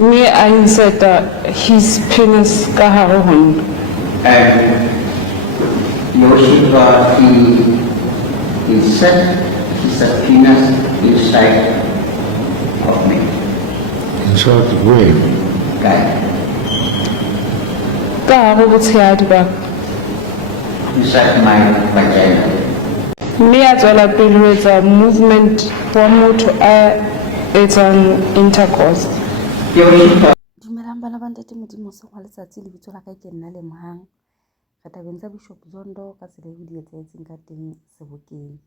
Me a insert his penis ka hare ho nna. And Yoshika, he insert his penis inside of me. Inside where? Guy. Ka hare ho botshehadi ba. Inside my vagina. Me a tswela pele ho etsa movement wa motho a etsang intercourse. Yoshika. Dumelang bana ba ntate Modimo se wa letsatsi le bitso la ka ke nna Lebohang. Re tabeng tsa Bishop Zondos ka tsela e di etsahetseng ka teng Sebokeng.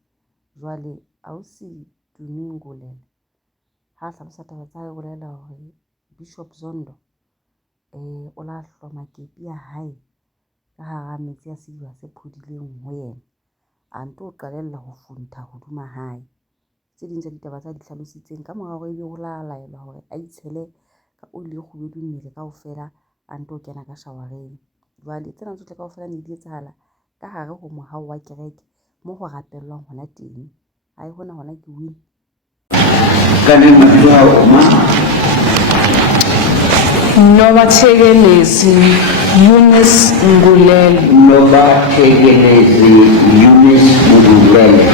Jwale ausi Tumi ngolele ha hlalosa taba tsa hae bolela hore Bishop Zondos o la hloma kepi ya hae ka hara metsi a sediba se phodileng ho yena a nto qalella ho funtha hoduma hae. Tse ding tsa ditaba tsa di hlalositseng ka mora hore ebe ho la laelwa hore a itshele ka oli e kgubedu mmele kaofela a nto kena ka shawareng. Jwale tsena tsohle kaofela ne di etsahala ka hare ho mohau wa kereke mo ho rapellwang hona teng. Ai hona ke win Kani mjua uma. Noba Tegelezi Eunice Ngulele. Noba Tegelezi Eunice Ngulele.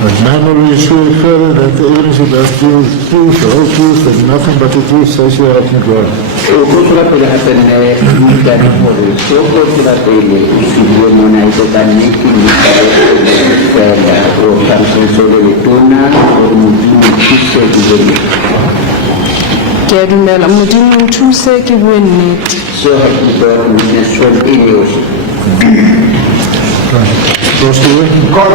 But man always sure further that the evidence of that truth, the whole truth, and nothing but the truth, so she help me God. Ukosula pele hatene mutani mori. Ukosula pele usiwe mona ito kaniki mutani o kansunsole lituna o mutini kise kizeli. Ke a dumela Modimo o thuse ke bue nnete. So happy God minister in yours. Close to it. God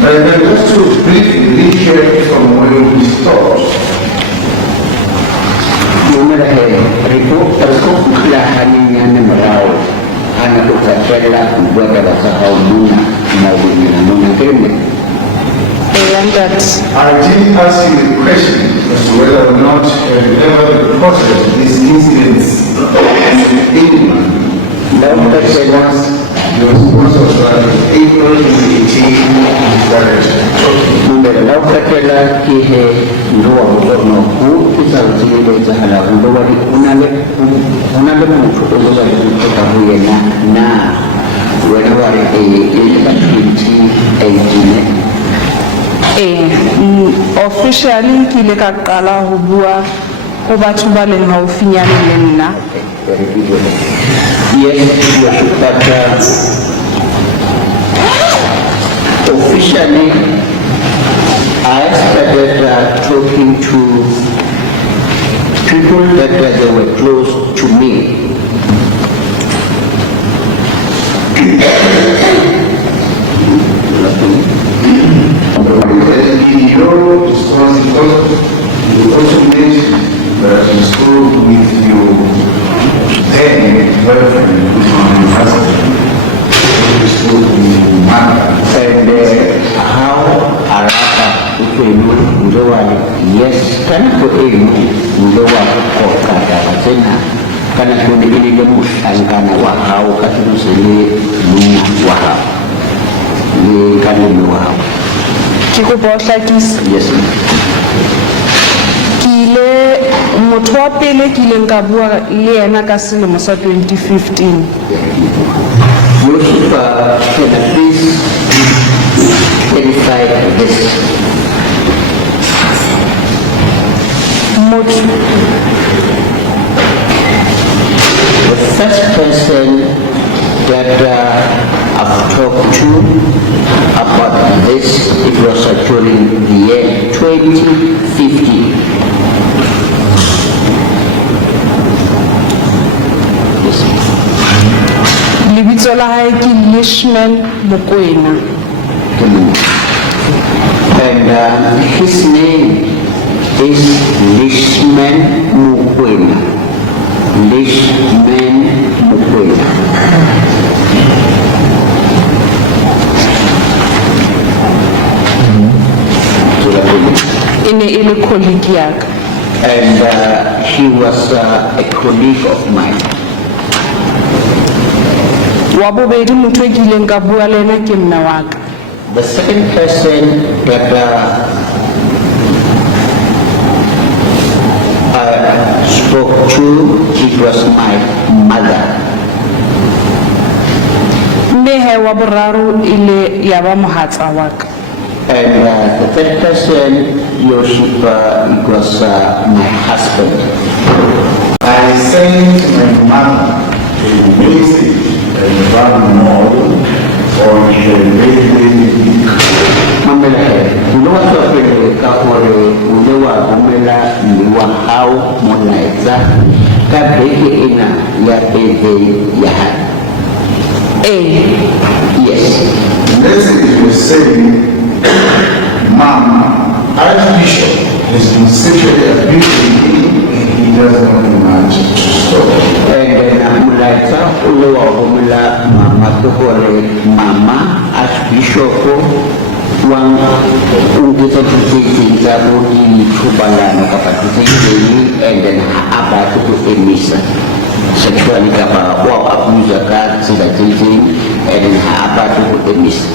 just to briefly share from where we stopped. Report terkuklah hanya merau anak kecela buat bahasa Hmmmm mau dengan kerja. And that I did ask you a question as to whether or not you ever reported these incidents to anyone. Dalam kecela Your response was that April 18 that dalam kecela kihe dua orang aku kita sendiri sahaja dua di unale muncul dua di tahu ya na whenever officially ke le ka qala ho bua ho batho ba leng haufinyane le nna. Yes, but officially I started talking to people that they were close to me. in your response, you also mentioned that you spoke with your then girlfriend, who's not your husband. You spoke with your mother. And how Araka Uwali, yes, can put in Uwa Kokata, kana kundi mushangana wa hao katusele wa ni kani wa Ke go botlakisa. yes Ke ile motho wa pele ke ile nka bua le yena ka selemo sa 2015. Yoshua can at least verify this. The first person that I've talked to about this, it was during the year 2015. Lebitso la hae ke Lishman Mokoena. And his name is Lishman Mokoena. Lishman Mokoena. E ne e le colleague ya ka. And he was a colleague of mine. Wa bobedi motho e ke ile nka bua le yena ke mme wa ka. The second person that it was my mother. mme he wa boraro ile ya ba mohatsa wa ka. And the third person, Yoshipa, it was my husband. I sent my mother to visit the mall on the birthday. Mamela, you know what happened? Kapore, ulewa mamela niwa how monaiza kabeke ina ya birthday ya. Yes. Message was saying, Mom, Archbishop has been sexually abusing me and he doesn't want to match to stop. And then Mulaita ulewa mamela mama tokore mama Archbishop wang ungisa tuti zabudi chubalana kapatisi and then abatu to emisa. Sexually kapa wa abuse ka sila jinjin and then abatu to emisa.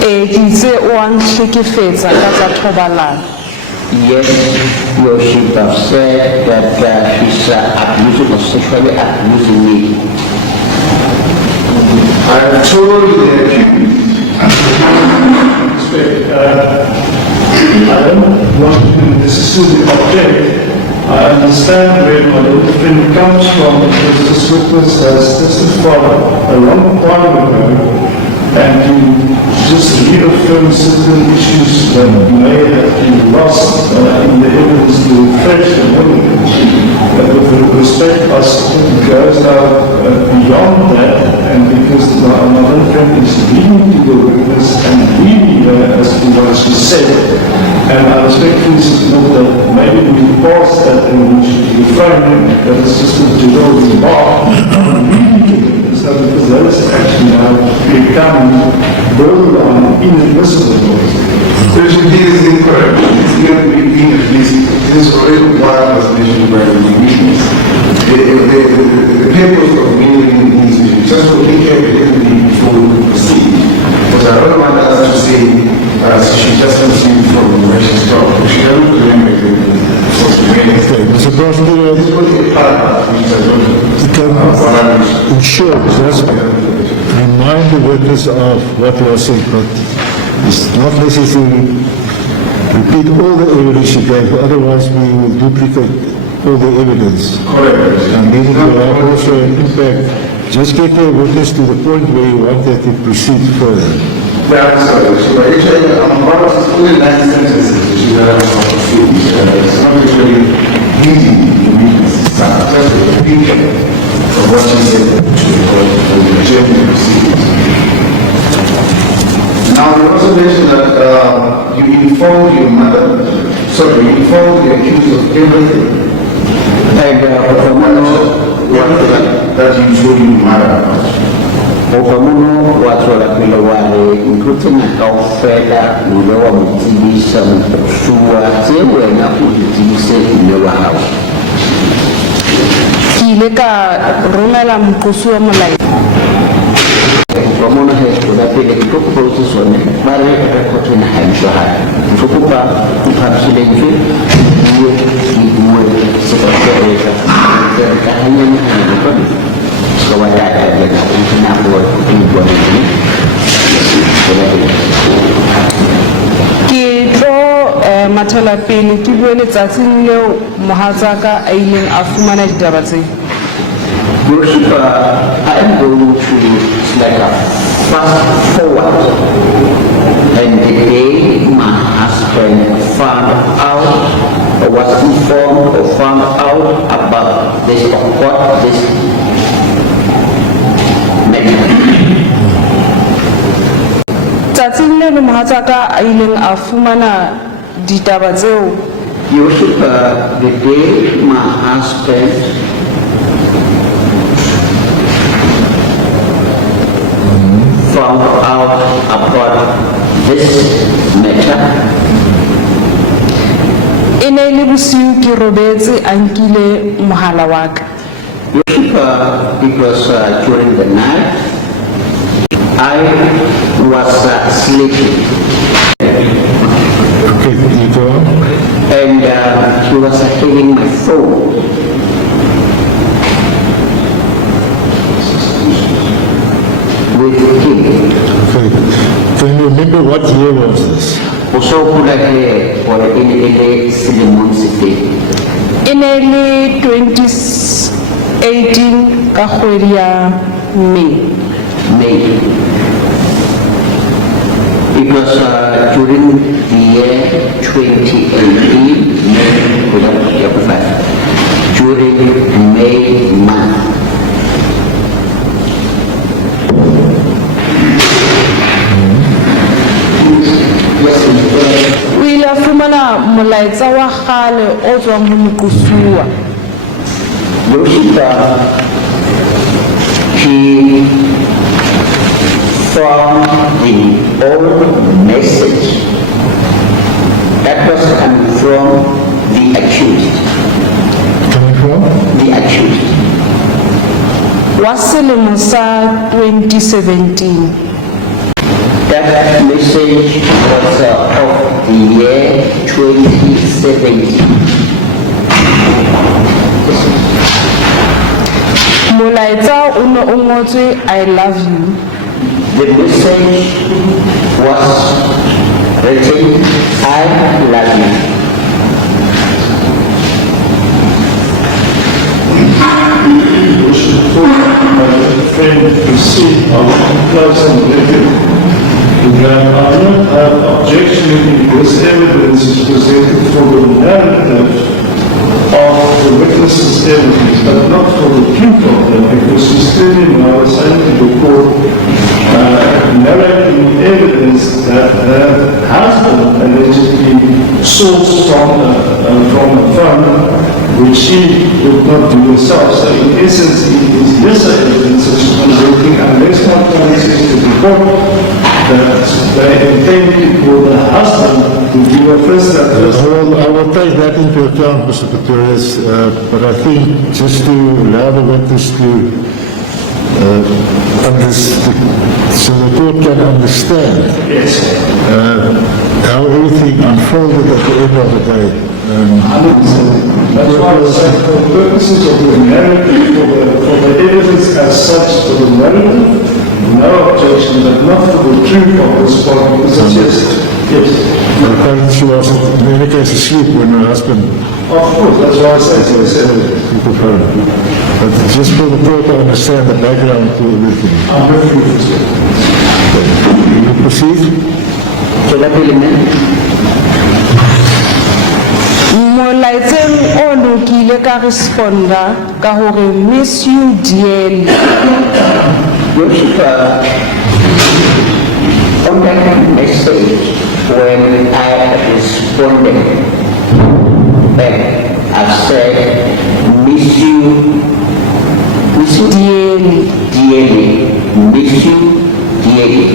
Kitse o a nhlekefetsa ka tsa thobalano. Yes, Yoshipa said that she's abusing or sexually abusing me. I told the accused, I don't want to necessarily object. I understand where my little friend comes from because this witness has testified a long time ago and to just reaffirm certain issues that may have been lost in the evidence to refresh the evidence. But with respect, it goes out beyond that, and because my little friend is leading to the witness and leading her as to what she said, and I respectfully submit that maybe we pass that and we should refrain that it's just a general remark so because that is actually now becoming borderline inadmissible. Especially this is incorrect. It's not being released. This is already what was mentioned by the witness. The purpose of meaning is just to be careful before we proceed. But I don't want us to say she just received from where she stopped. She doesn't remember Okay, Mr. Prosecutor, this was a paragraph which I don't in short, just remind the witness of what was said, but it's not necessary to repeat all the evidence she gave, otherwise we will duplicate all the evidence. correct. And then it will have also an impact. Just get the witness to the point where you want that to proceed further. Yeah, I'm sorry. So actually, I'm about to only 9 sentences which you have to see. It's not actually reading the witness. It's just a picture of what she said to the court for the general proceedings. Now, you also mentioned that you informed your mother, sorry, you informed the accused of everything. And That you told your mother about. Opamuno watu wanapenda wale mkutu na kaufela ulewa mtibisha mkusua tewe na kujitibise ulewa hawa. Ke ile ka romela moqosi wa molao. Opamuno hesto da pele kitoku process one mare rekoto na haisho haya. Mfukupa mpapsile nju iwe sekretareka kahanya na hayo. Ke tlo mathela pele ke bue letsatsing leo mohatsaka a ileng a fumana ditaba tse. I'm going to like a fast forward. And the day my husband found out or was informed or found out about this or what this Tsatsing leo mohatsaka a ileng a fumana ditaba tseo. The day my husband found out about this matter, E ne le bosiu ke robetse a nkile mohala wa ka. because during the night I was sleeping. Okay, you go on. And he was hitting my phone. with him. Okay. Can you remember what year was this? Also pula he or in Silimon City. E ne le 2018 ka kgwedi ya May. It was during the year 2018, during May month. O ile a fumana molaetsa wa kgale o tswang ho moqosuwa. Lucifer, he found the old message that was coming from the accused. Coming from? The accused. Wa selemo sa 2017. That message was of the year 2017. Molaetsa o ne o ngotswe I love you. The message was written, I love you. Friend to see how close and related. I don't have objection if this evidence is presented for the narrative of the witness's evidence, but not for the truth of them, because he's clearly now saying to the court, narrating evidence that the husband allegedly sourced from a fund which he would not do himself. So in essence, it is this evidence that she's presenting, unless my client says to the court that they intended for the husband to do a first I will take that into account, Mr. Pretorius, but I think just to allow the witness to so the court can understand how everything unfolded at the end of the day. That's why I said for the purposes of the narrative, for the evidence as such, for the narrative, no objection, but not for the truth of this part, because it's just, yes. Apparently she was in any case asleep when her husband Of course, that's why I said people heard. But just for the court to understand the background to everything. I'm perfectly concerned. You proceed? So that element, Molaetseng ono ke ile ka responda ka hore miss you dearly. Lucifer, on that message, when I responded back, I've said, miss you dearly, miss you dearly.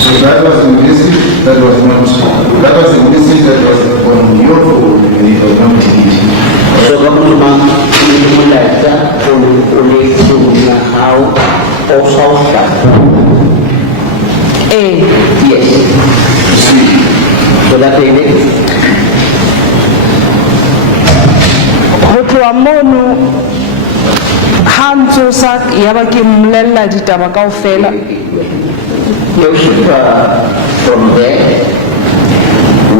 So that was the message that was not, that was the message that was on your phone and it was not deleted. So kamu cuma melajar oleh punya hal osauka. Yes. So that ini Ho tloha mono ha ntsosa yaba ke mmolella ditaba kaofela. Lucifer from there,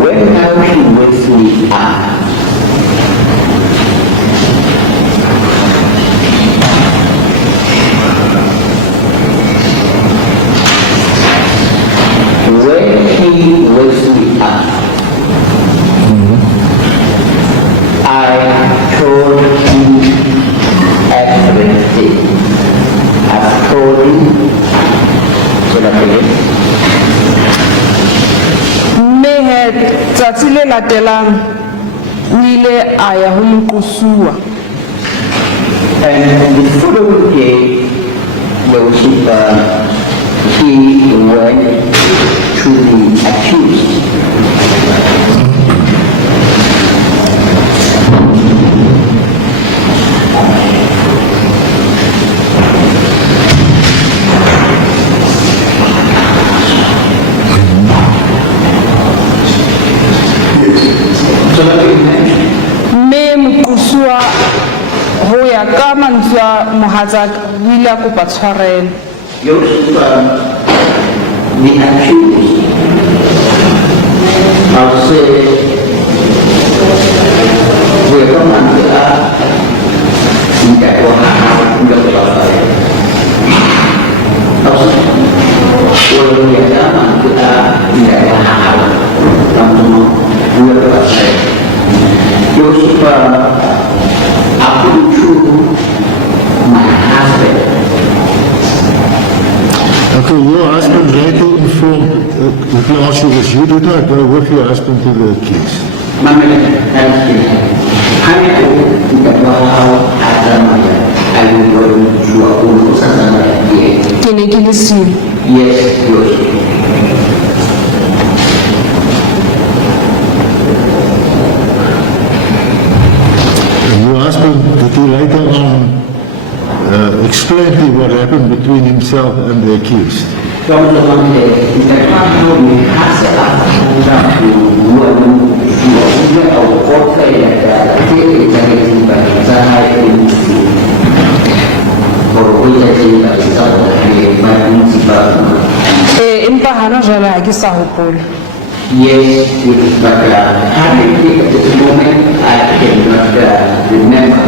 when now he wakes me up, when he wakes me up, I told him everything. I've told him. Mme he tsatsi le latelang o ile a ya ho moqosuwa. And the following day, Lucifer, he went to the accused. mme moqosuwa ho ya ka mantswe a mohatsaka o ile a kopa tshwarelo. The accused, I'll say, we're going to Okay, your husband later informed, if you ask you this, you did not go with your husband to the case. Ke ne ke le siyo. Yes, yours. And your husband, did he later on explain to you what happened between himself and the accused? Empa hana jwale ha ke sa hopola. Yes, but currently at this moment I cannot remember.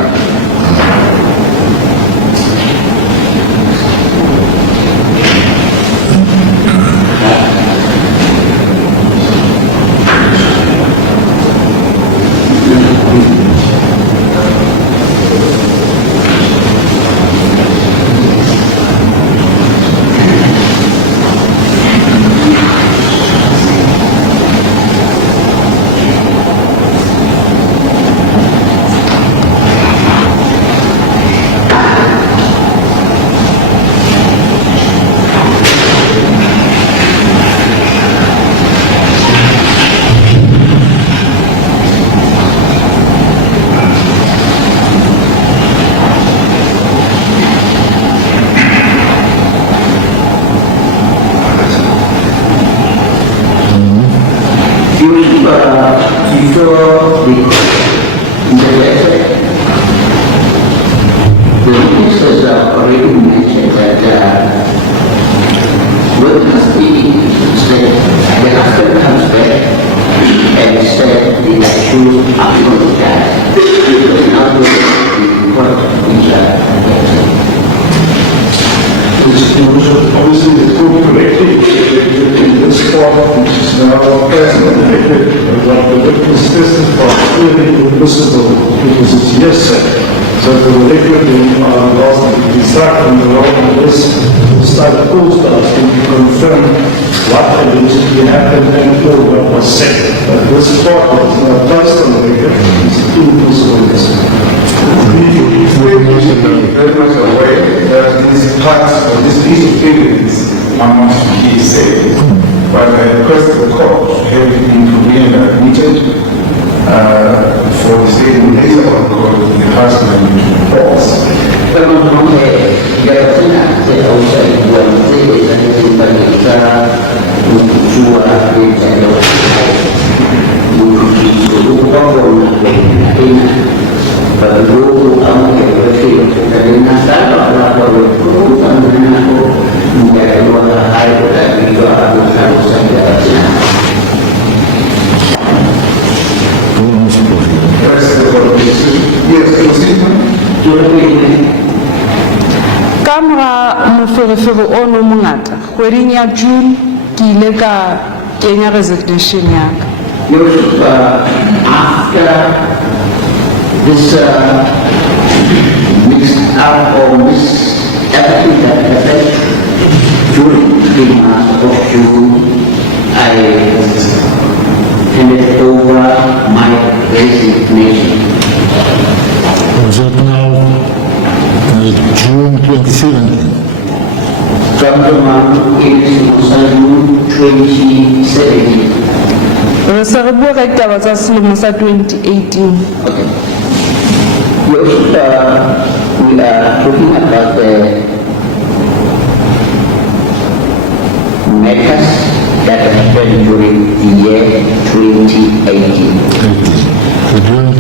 Obviously, the court correctly in this part, which is now present, what the witness testified clearly admissible because it's hearsay. So the record last instruct on the law on this state all-stars can be confirmed what allegedly happened and or what was said. But this part was not based on the record, it's impossible. Very much aware that this part of this piece of evidence amongst the case said, but I request the court to have it inconvenient admitted for the statement later on called the husband false. Ka mora moferefere ono mongata, kgweding ya June ke ile ka kenya resignation ya ka. After this mixed up or everything that happened during the month of June, I handed over my resignation. Was that now June 2017? From the month of June 2017. Re se re bua ka ditaba tsa selemo sa 2018. Okay. We are talking about the matters that happened during the year 2018. So June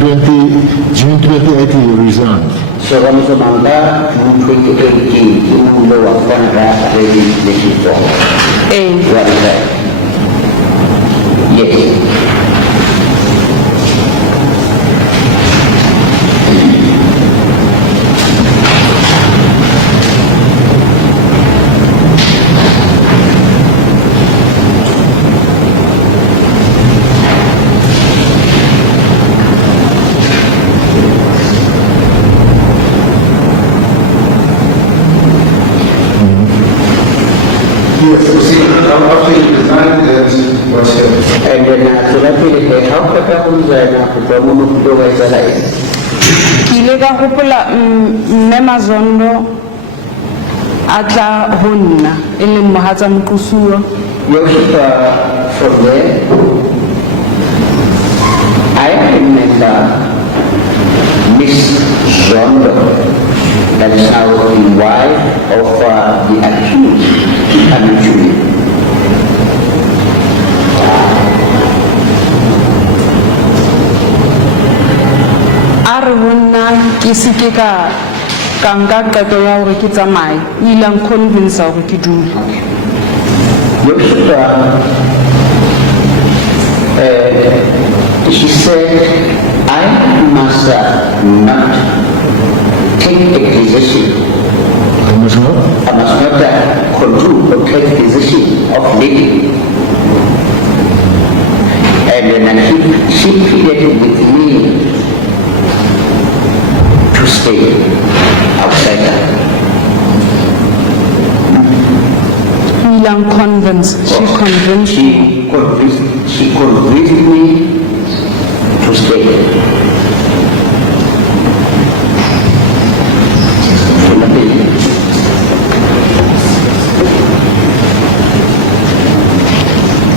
2018, you resigned. So kami sa mangga, June 2018, yung lower contract legislation form. What is that? Yes. Yes, you see, after you resigned, what's happened? And then sudah pilih help kita pun saya nak bertemu dua lain. Ke ile ka gopola mme Zondo a tla ho nna e leng mohatsa Mqosuwa. From there, I remember Miss Zondo, that is now the wife of the accused, Tumi. A re ho nna ke se ke ka nka qeto ya hore ke tsamaye, o ile a nconvince hore ke dule. She said, I must not take a decision. I must not. I must not conclude or take a decision of leaving. And then she pleaded with me to stay outside her. O ile a nconvince, she convinced me. She convinced me to stay.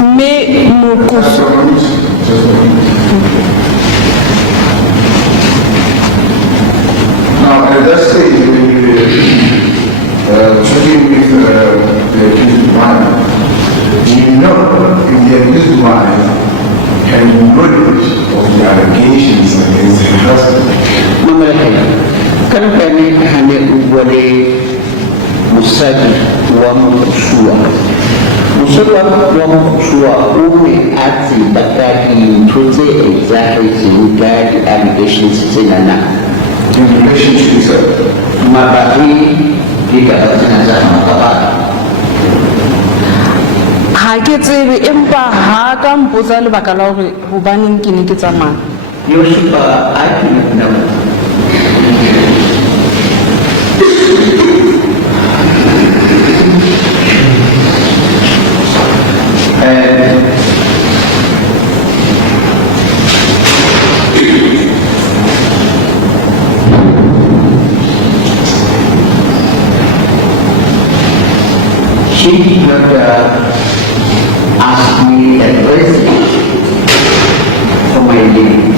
Mme Mqosuwa Now, at that stage, when you were checking with the accused wife, you know if the accused wife had knowledge of the allegations against her husband. Kan kami hanya boleh musadi wa Mqosuwa. Musadi wa Mqosuwa umi ati bakati tuze exactly the allegations zinana. In relationship with her. Mabari dikabatana za makabara. ha ke tsebe empa ha ka mpotsa lebaka la hore hobaneng ke ne ke tsamaya. Yoshipa, I do not know. She did not ask me a question for my living.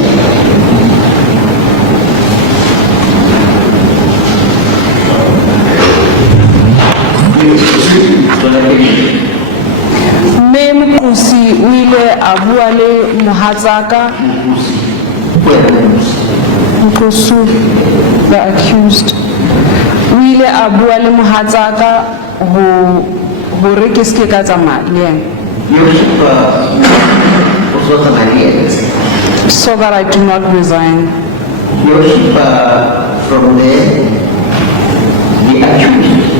Mme Mqosi o ile a bua le mohatsaka Mqosuwa, the accused. O ile a bua le mohatsaka hore ke se ke ka tsamaya le yena, so that I do not resign. From there, the accused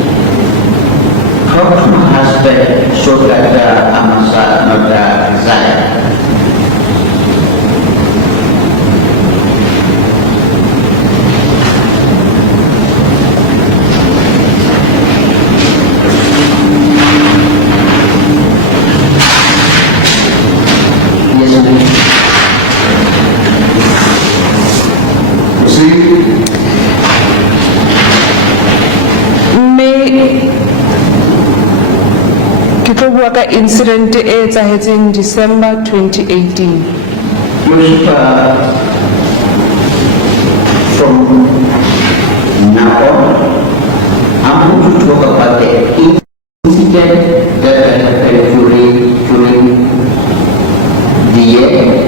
talked to my husband so that I must not resign. Ke tlo bua ka incident e etsahetseng December 2018. From now on, I'm going to talk about the incident that happened during the year,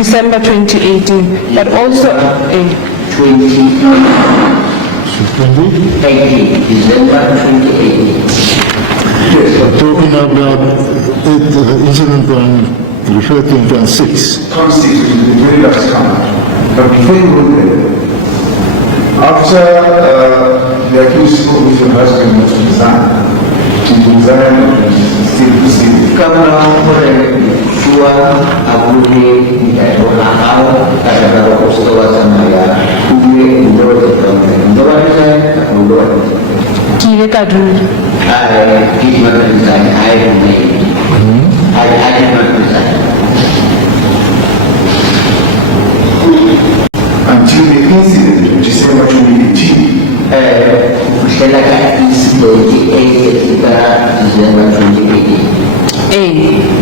December 2018, but also 2018, December 2018. We're talking about incident on referred to in count 6. Count 6, which is the very last count. But before you go there, after the accused spoke with your husband was resigned, he resigned and still proceeding. Kama kuwa abune hao katika kustoa sama ya kuwe ndoa ndoa Kile Kaduna. I did not resign. I remained. I did not resign. Until the incident, December 2018. Kushela ka incident December 2018.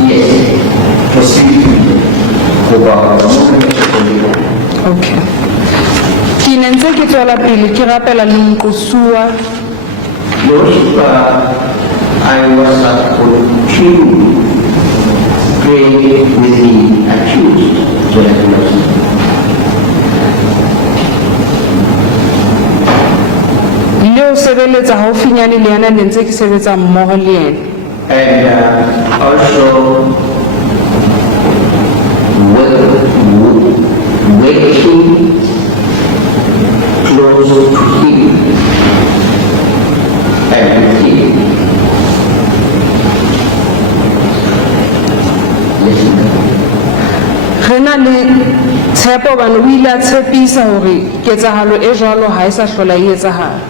Yes. Proceeding. Okay. Ke ne ntse ke tswela pele ke rapela le Nkosuwa I was accused, pray with the accused. le o sebeletsa haufinyane le yena ne ntse ke sebetsa mmoho le yena. And also working close to him and with him. Re na le tshepo bane o ile a tshepisa hore ketsahalo e jwalo ha e sa hlola e etsahala.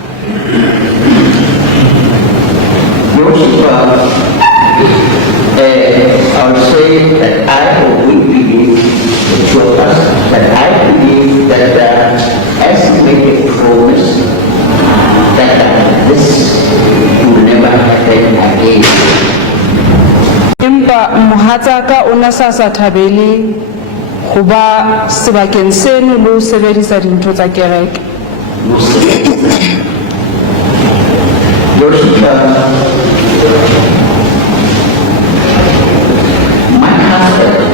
I'll say that I will believe to us that I believe that as we make a promise that this will never happen again. Empa mohatsaka o na sa thabele ho ba sebakeng seno le ho sebedisa dintho tsa kereke. My husband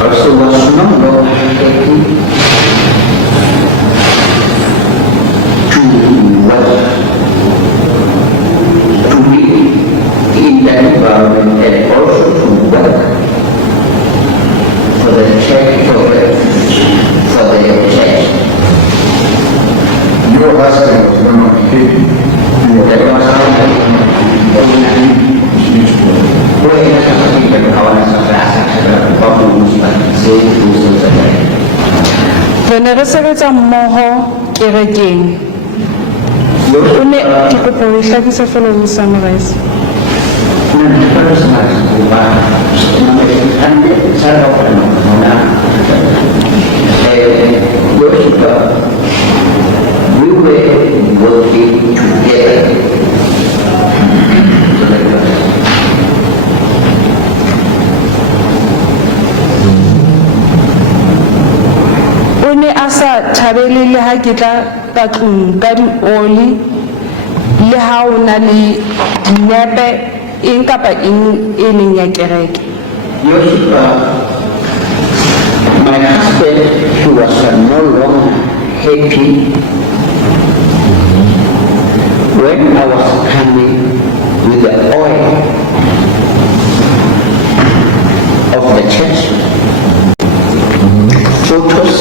also was no longer happy to work, to be in that environment and also to work for the church, for the church. Your husband was no longer happy. That was how I Re ne re sebetsa mmoho kerekeng. O ne ke kopa ho hlakisa fela ho summarize. We were working together. O ne a sa thabele le ha ke tla ka tlung ka dioli le ha o na le dinepe eng kapa eng e leng ya kereke. My husband, he was no longer happy when I was coming with the oil of the church, photos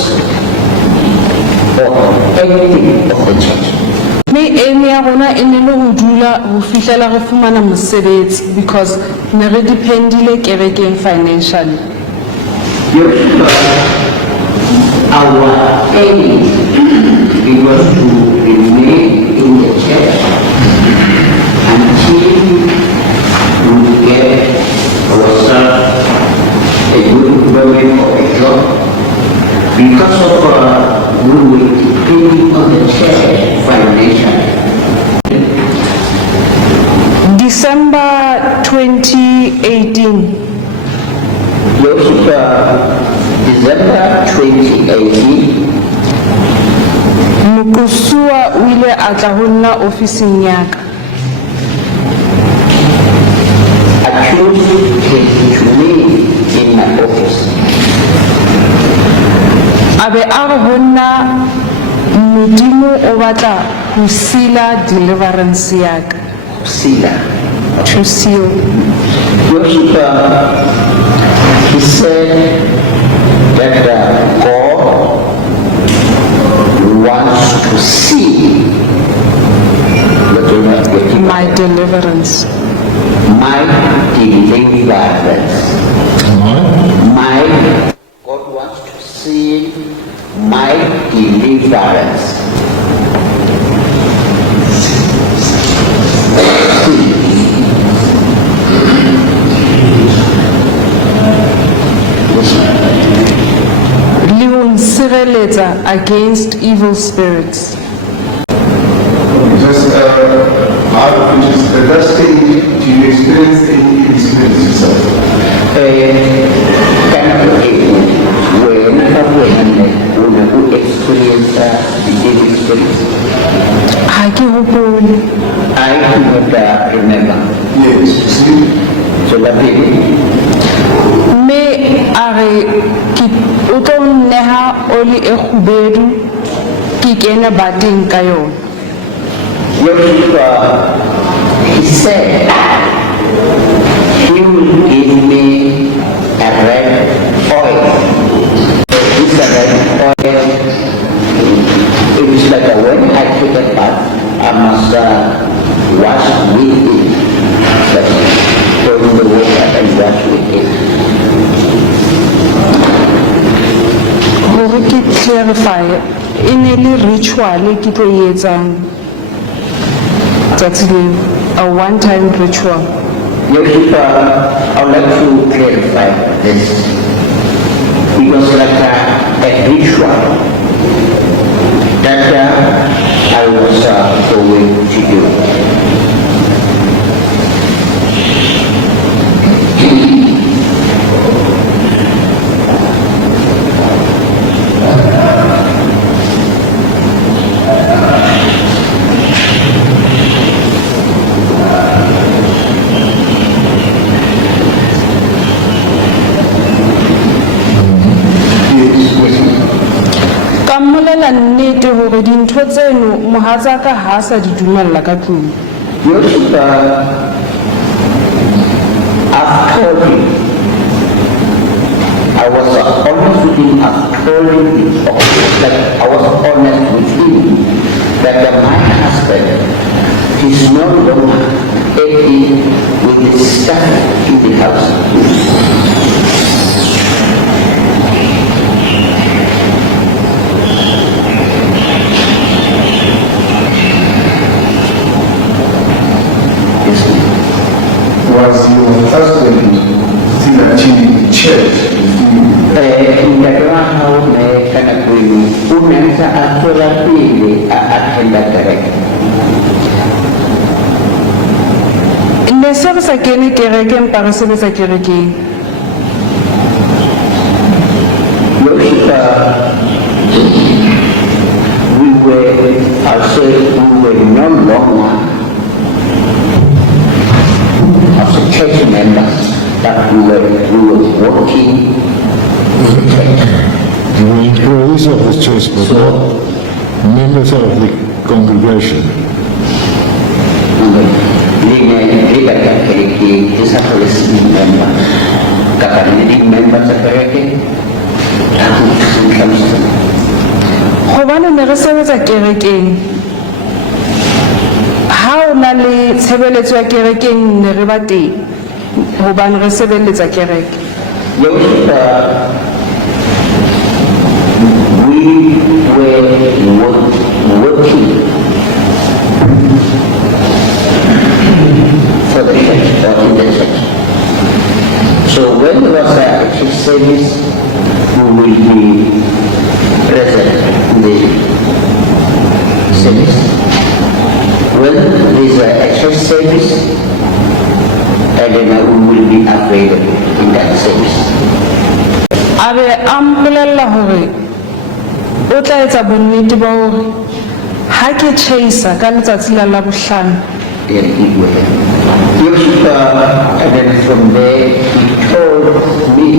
or anything of the church. Me ene ya rona e ne le ho dula ho fihlela re fumana mosebetsi because ne re dependile kerekeng financially. Our aim was to remain in the church until we get ourselves a good employment or a job. Because of we will depend on the church financially. December 2018. December 2018, Nkosuwa o ile a tla ho nna ofising ya ka. accused came to me in my office. a be a re ho nna modimo o batla ho sila deliverance ya ka, Sila. to seal. Yoshika, he said that God wants to see My deliverance. my deliverance. My God wants to see my deliverance. Le ho nsireletsa against evil spirits. Just how at that stage, do you experience any experience yourself? When experience the evil spirits, Ha ke hopole. I do not remember. Yes, you see. So that Me are ki o tlo nneha oli e kgubedu ki kena bateng ka yona. he said he will give me a red oil. This red oil, it is like when I take a bath, I must wash with it. But pour in the water and wash with it. Hore ke clarify, e ne le ritual e ke tlo e etsang tsatsi leo, a one-time ritual. I would like to clarify this. It was like a ritual that I was going to do. Ka mmolela nnete hore dintho tseno mohatsaka ha a sa di dumella ka tlung. I've told him, I was honest with him, I've told him, like I was honest with him, that my husband is no longer happy with the stuff in the house. Was your husband still attending church? Nitakuwa haume kana kweli unaweza atola pili atenda kereke. Ne se re sa kene kereke empa re sebetsa kerekeng. We were no longer as a church members, but we were working in the church. You were employees of the church, but not members of the congregation. Hobane ne re sebetsa kerekeng, ha o na le tshebeletso ya kerekeng ne re ba teng hobane re sebeletsa kereke. We were working for the church or in the church. So when there was a church service, we will be present in the service. When there is a church service, and then we will be available in that service. A be a mpolella hore o tla etsa bonnete ba hore ha ke tjhaisa ka letsatsi la Labohlano, There it was. And then from there he told me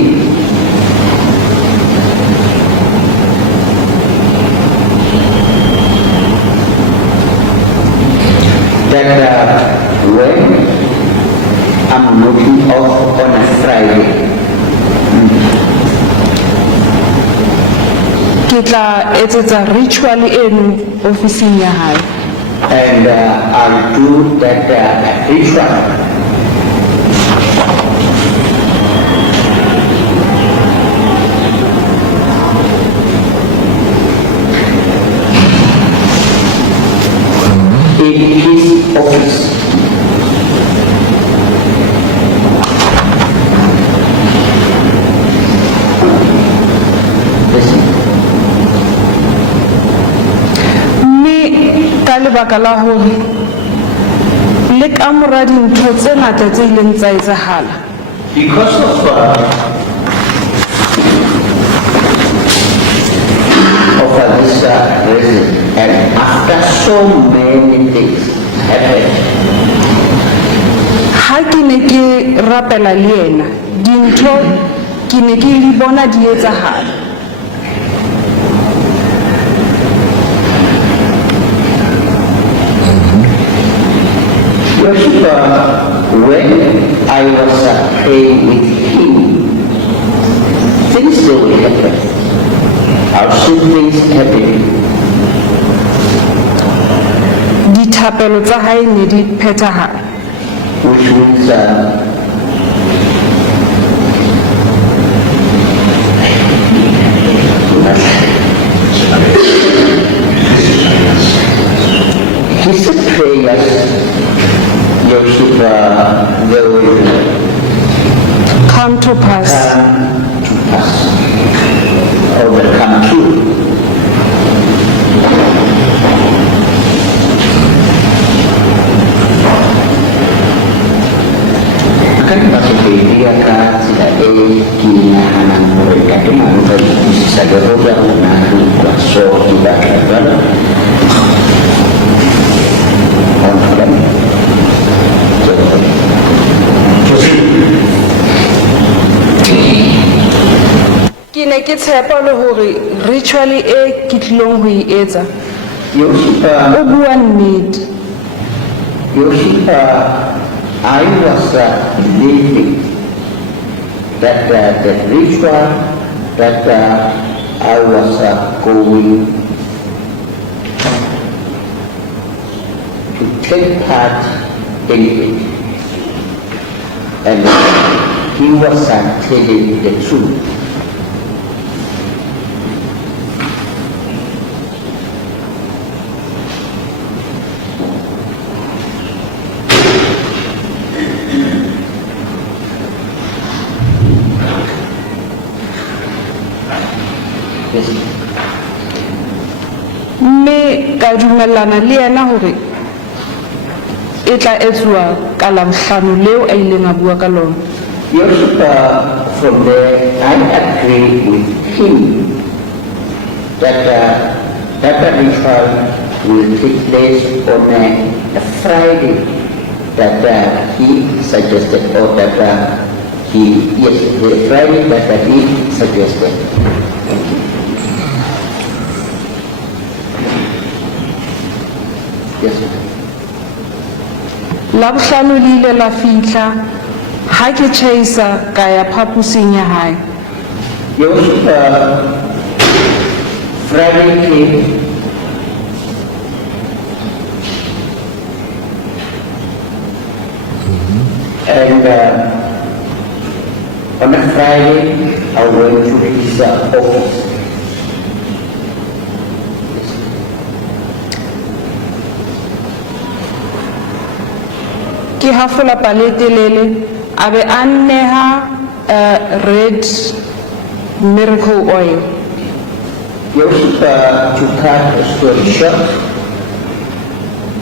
tla etsetsa ritual eno ofising ya hae. and I'll do that ritual. In his office. Ka lebaka la hore le ka mora dintho tse ngata tse ileng tsa etsahala, Because of this reason, and after so many things happened, ha ke ne ke rapela le yena dintho ke ne ke di bona di etsahala. when I was praying with him, things that will happen. I've seen things happening. Dithapelo tsa hae ne di phethahala, Which means his prayers, they will come to pass. come to pass, or will come true. Akan masuk dia kan sila kinahanan mereka itu manusia bisa berubah menahu kuasa tidak level confident. Ke ne ke tshepa le hore ritual e ke tlilong ho e etsa o bua nnete. I was believing that the ritual that I was going to take part in it, and he was telling the truth. Mme ka dumellana le yena hore e tla etsuwa ka Labohlano leo a ileng a bua ka lona. From there, I agree with him that that ritual will take place on a Friday that he suggested, or that the Friday that he suggested. Yes. Labohlano le ile la fihla ha ke tjhaisa ka ya phaposing ya hae. Friday came, and on a Friday I went to his office. Ke hafola paletelele a be a nneha red miracle oil. To cut a story short,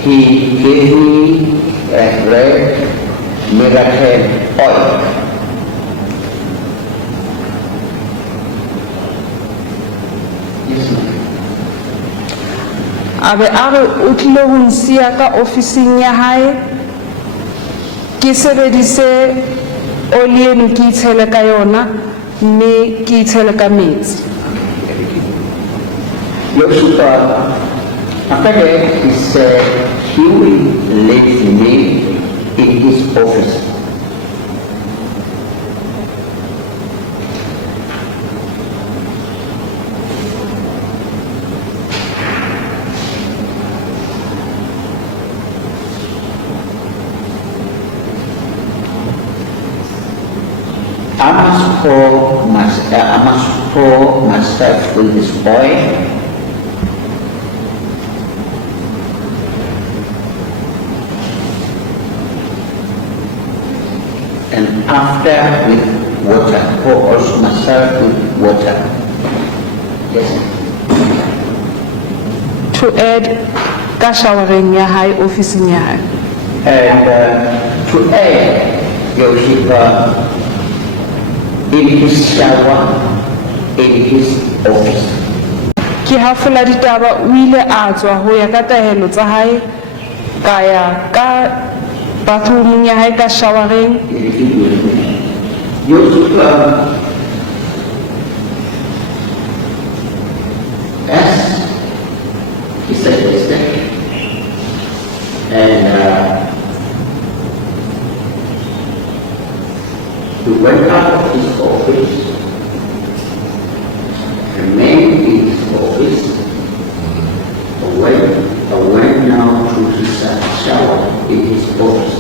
he gave me a red miracle oil. A be a re o tlile ho nsiya ka ofising ya hae ke sebedise oli eno ke itshele ka yona mme ke itshele ka metsi. After that, he said he will leave me in his office. pour myself with this oil. And after with water, pour also myself with water. Yes. To add ka showering ya hae officing ya hae. And to add, you should in his shower, in his office. Ke hafula ditaba o ile a tswa ho ya ka tahelo tsa hae ka ya ka bathroom ya hae ka showering. You should as he said yesterday, and he went out of his office, remained in his office, went now to his shower in his office.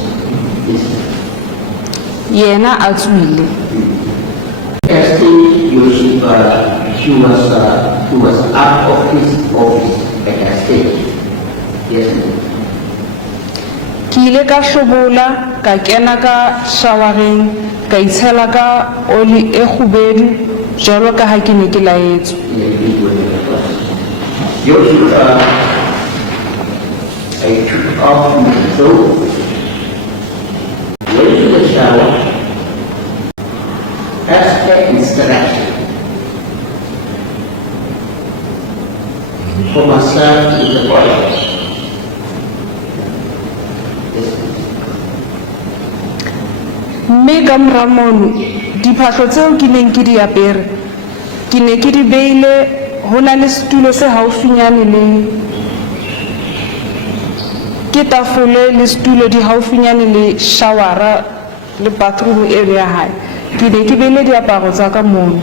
Yena a tswile. He was out of his office at that stage. Yes. Ke ile ka hlobola ka kena ka showering ka itshela ka oli e kgubedu jwalo ka ha ke ne ke laetswe. I took off my clothes, went to the shower, as per instruction, for myself in the body. Mme ka mora mono diphahlo tseo ke neng ke di apere ke ne ke di beile ho na le setulo se haufinyane le ke tafole le setulo di haufinyane le shawara le bathroom area ya hae ke ne ke beile diaparo tsa ka mono.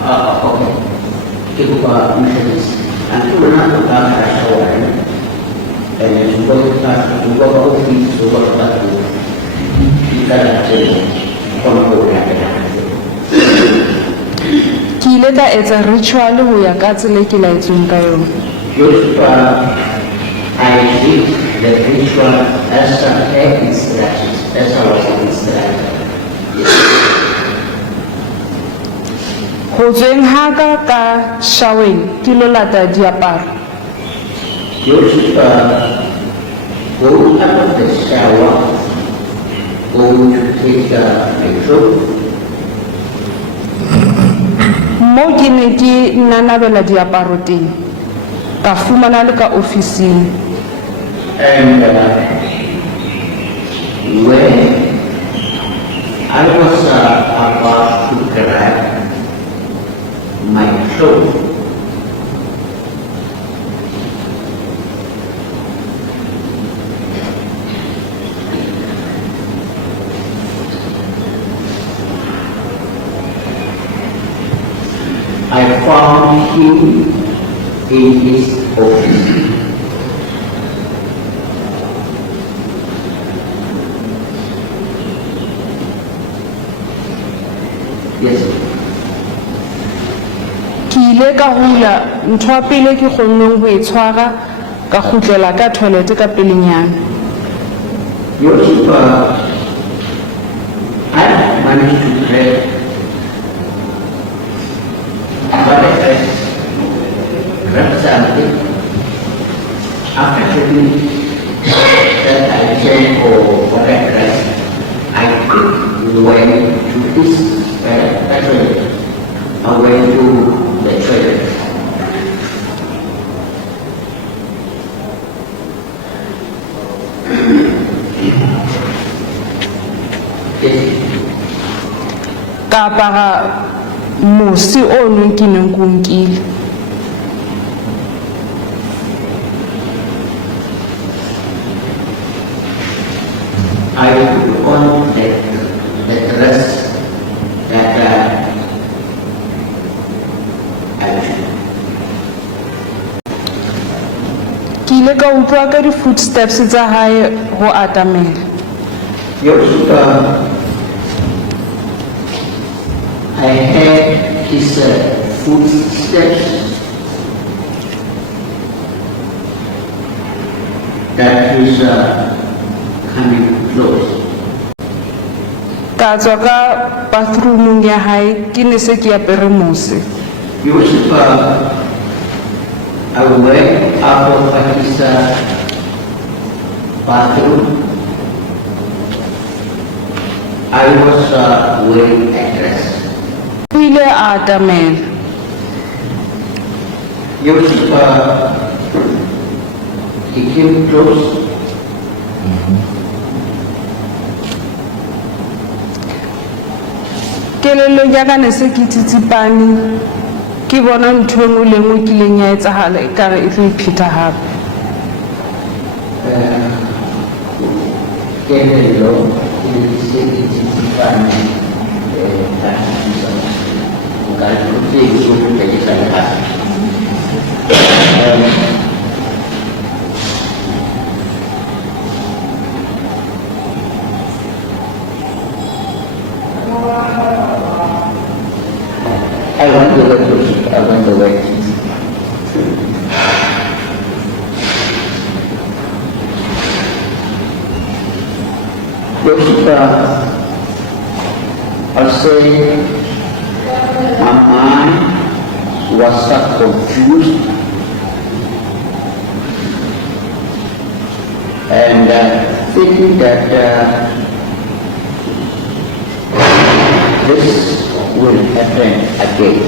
Okay. Kita mesti nanti mana kita shower, dan juga office juga kita ada Ke ile ka etsa ritual ho ya ka tsela e ke laetsweng ka yona. I did the ritual as per instructions, as I was instructed. Ho tsweng ha ka showering ke lo lata diaparo. You should go out of the shower, go to take a petrol. Mo ke ne ke nanabela diaparo teng ka fumana le ka officing. And when I was about to grab my clothes, I found him in his office. Yes. Ke ile ka hula ntho ya pele ke kgonneng ho e tshwara ka kgutlela ka toilet ka pelenyana. Your I managed to grab something. After taking that item or that dress, I went to this toilet. I went to the toilet. Ka apara mosi o neng ke neng ke o nkile. I put on the dress that Ke ile ka utlwa ka di footsteps tsa hae ho atamela. I heard his footsteps that he's coming close. Ka tswa ka bathroomong ya hae ke ne se ke apere mose. Yusuf, I went out of his bathroom. I was wearing a dress. O ile a atamela. Yusuf, he came close. Kelelong ya ka ne se ke tsitsipane ke bona ntho e nngwe le nngwe kileng ya etsahala ekare e tlo ipheta hape. Kelello, I want the way. I'll say my mind was so confused and thinking that this will happen again.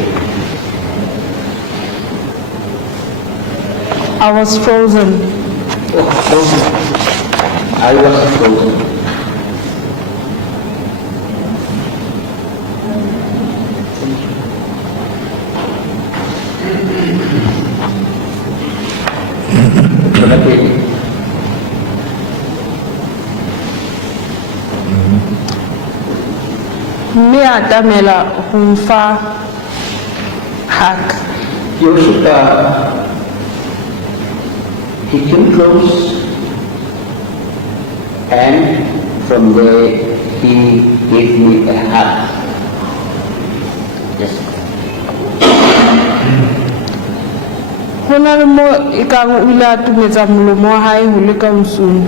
I was frozen. I was frozen. Mme a atamela ho mfa hug. Yusuf, he came close, and from there he gave me a hug. Yes. Ho na le mo ekang o ile a tumetsa molomo wa hae ho leka mosung.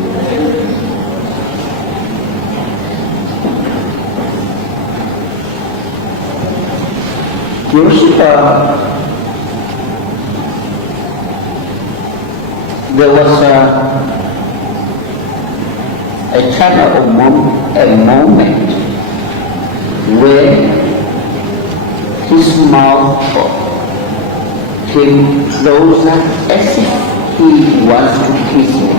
Yusuf, there was a time of a moment where his mouth came closer as if he wants to kiss me.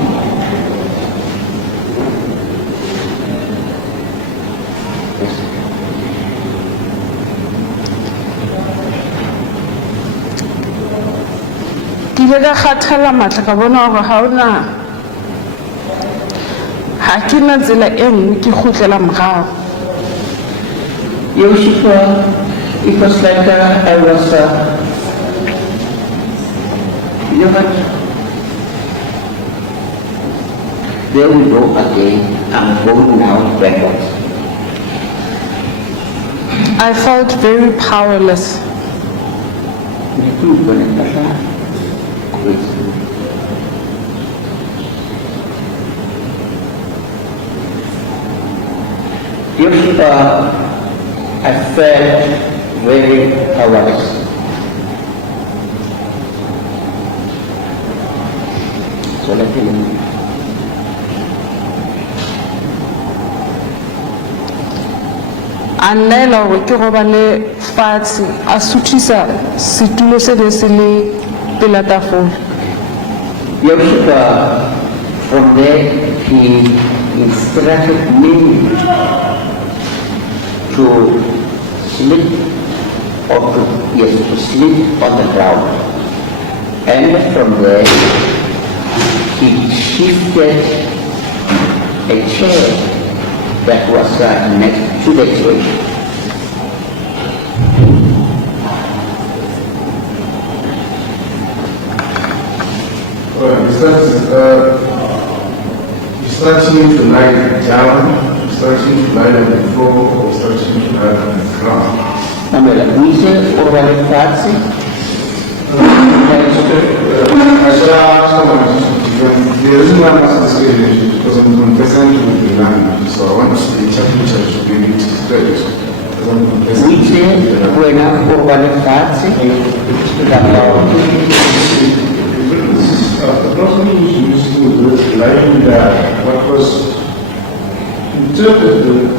Ke ile ka kgathala matla ka bona hore ha ke na tsela e nngwe ke kgutlela morao. Yusuf, it was like I was, you know what? There we go again. I'm going now backwards. I felt very powerless. Yusuf, I felt very powerless. So let me. A nnaela hore ke robale fatshe a suthisa setulo se ne se le pela tafola. Yusuf, from there he instructed me to sleep to sleep on the ground. And from there he shifted a chair that was next to the tree. Starting to lie down, starting to lie on the floor, or starting to lie on the ground. Mamela, buitse o ba le fatse? I should ask someone, the reason why I'm asking this question is because I'm confessing to the language, so I want to see the church to be straight. Buitse wena o ba le fatse? The person who used the word lying down, what was interpreted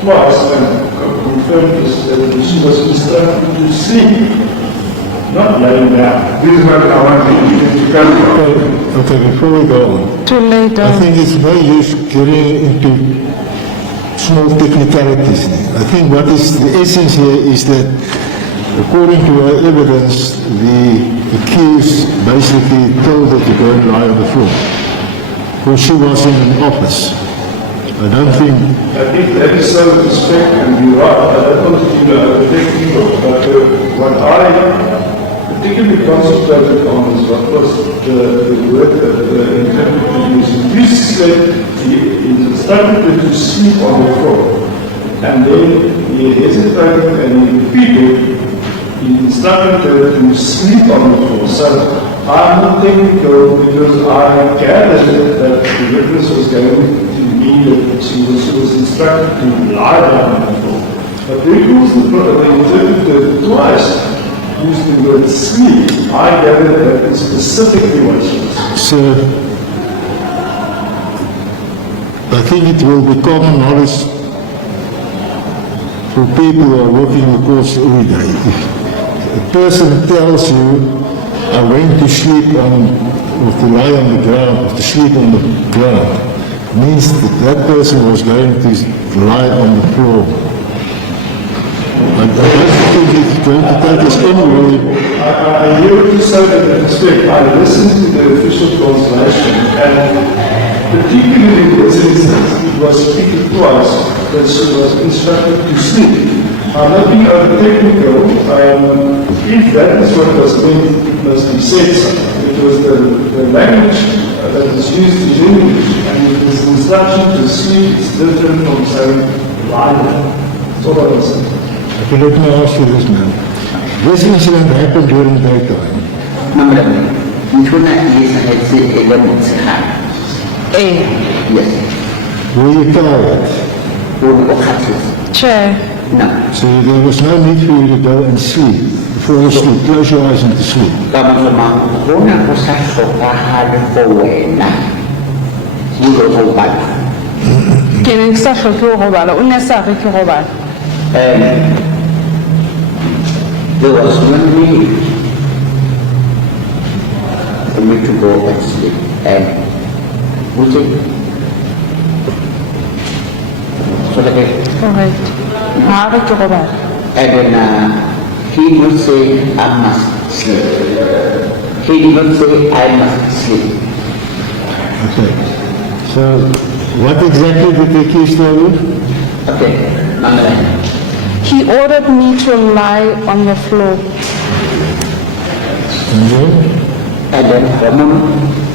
twice and confirmed is that she was instructed to sleep, not lying down. This is what I want to come from. Okay, before we go on, Too late. I think it's no use getting into small technicalities. I think what is the essence here is that according to our evidence, the accused basically told her to go and lie on the floor. Because she was in an office. I don't think, If that is so respect and you are, I don't want to be a technical, but what I particularly concentrated on is what was the word that the interpreter used. He said he instructed her to sleep on the floor. And then he hesitated and he repeated, he instructed her to sleep on the floor. So I'm not technical because I gathered that the witness was going to mean that she was instructed to lie down on the floor. But because the interpreter twice used the word sleep, I gathered that is specifically what she was saying. so I think it will be common knowledge for people who are working the course every day. If a person tells you, I went to sleep on, or to lie on the ground, or to sleep on the ground, means that that person was going to lie on the floor. I don't think it's going to take us anywhere. I hear what you say in respect. I listened to the official translation, and particularly in this instance, it was repeated twice that she was instructed to sleep. I'm not being over technical. If that is what was meant, it must be said so. Because the language that is used is English, and this instruction to sleep is different from saying lie down. That's all I was saying. Okay, let me ask you this, man. This incident happened during daytime. Mamela, ntona e sanetse e le motshehare. Yes. Were you tired? O kgathetse. Chair. No. So there was no need for you to go and sleep. Fall asleep, close your eyes and to sleep. Ka mafama hona ho sa hlokahale for wena. O lo ho bala. Ke ne ke sa hloke ho robala, o ne sa re ke robala. There was no need for me to go and sleep. Would you? So like, Correct. Ha re ke robala. and then he would say, I must sleep. He would say, I must sleep. Okay. So, what exactly did the accused tell you? Okay, Mamela. He ordered me to lie on the floor. And then? And then for a moment,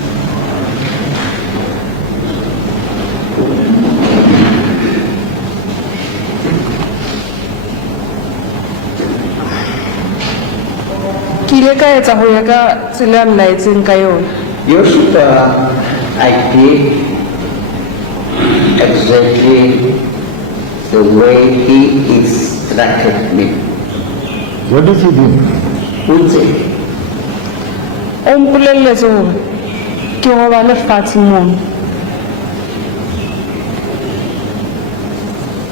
Ke ile ka etsa ho ya ka tsela ya nlaetseng ka yona. Yosef, I did exactly the way he instructed me. What did you do? Would say, O mpolelletse hore ke robale fatshe mono.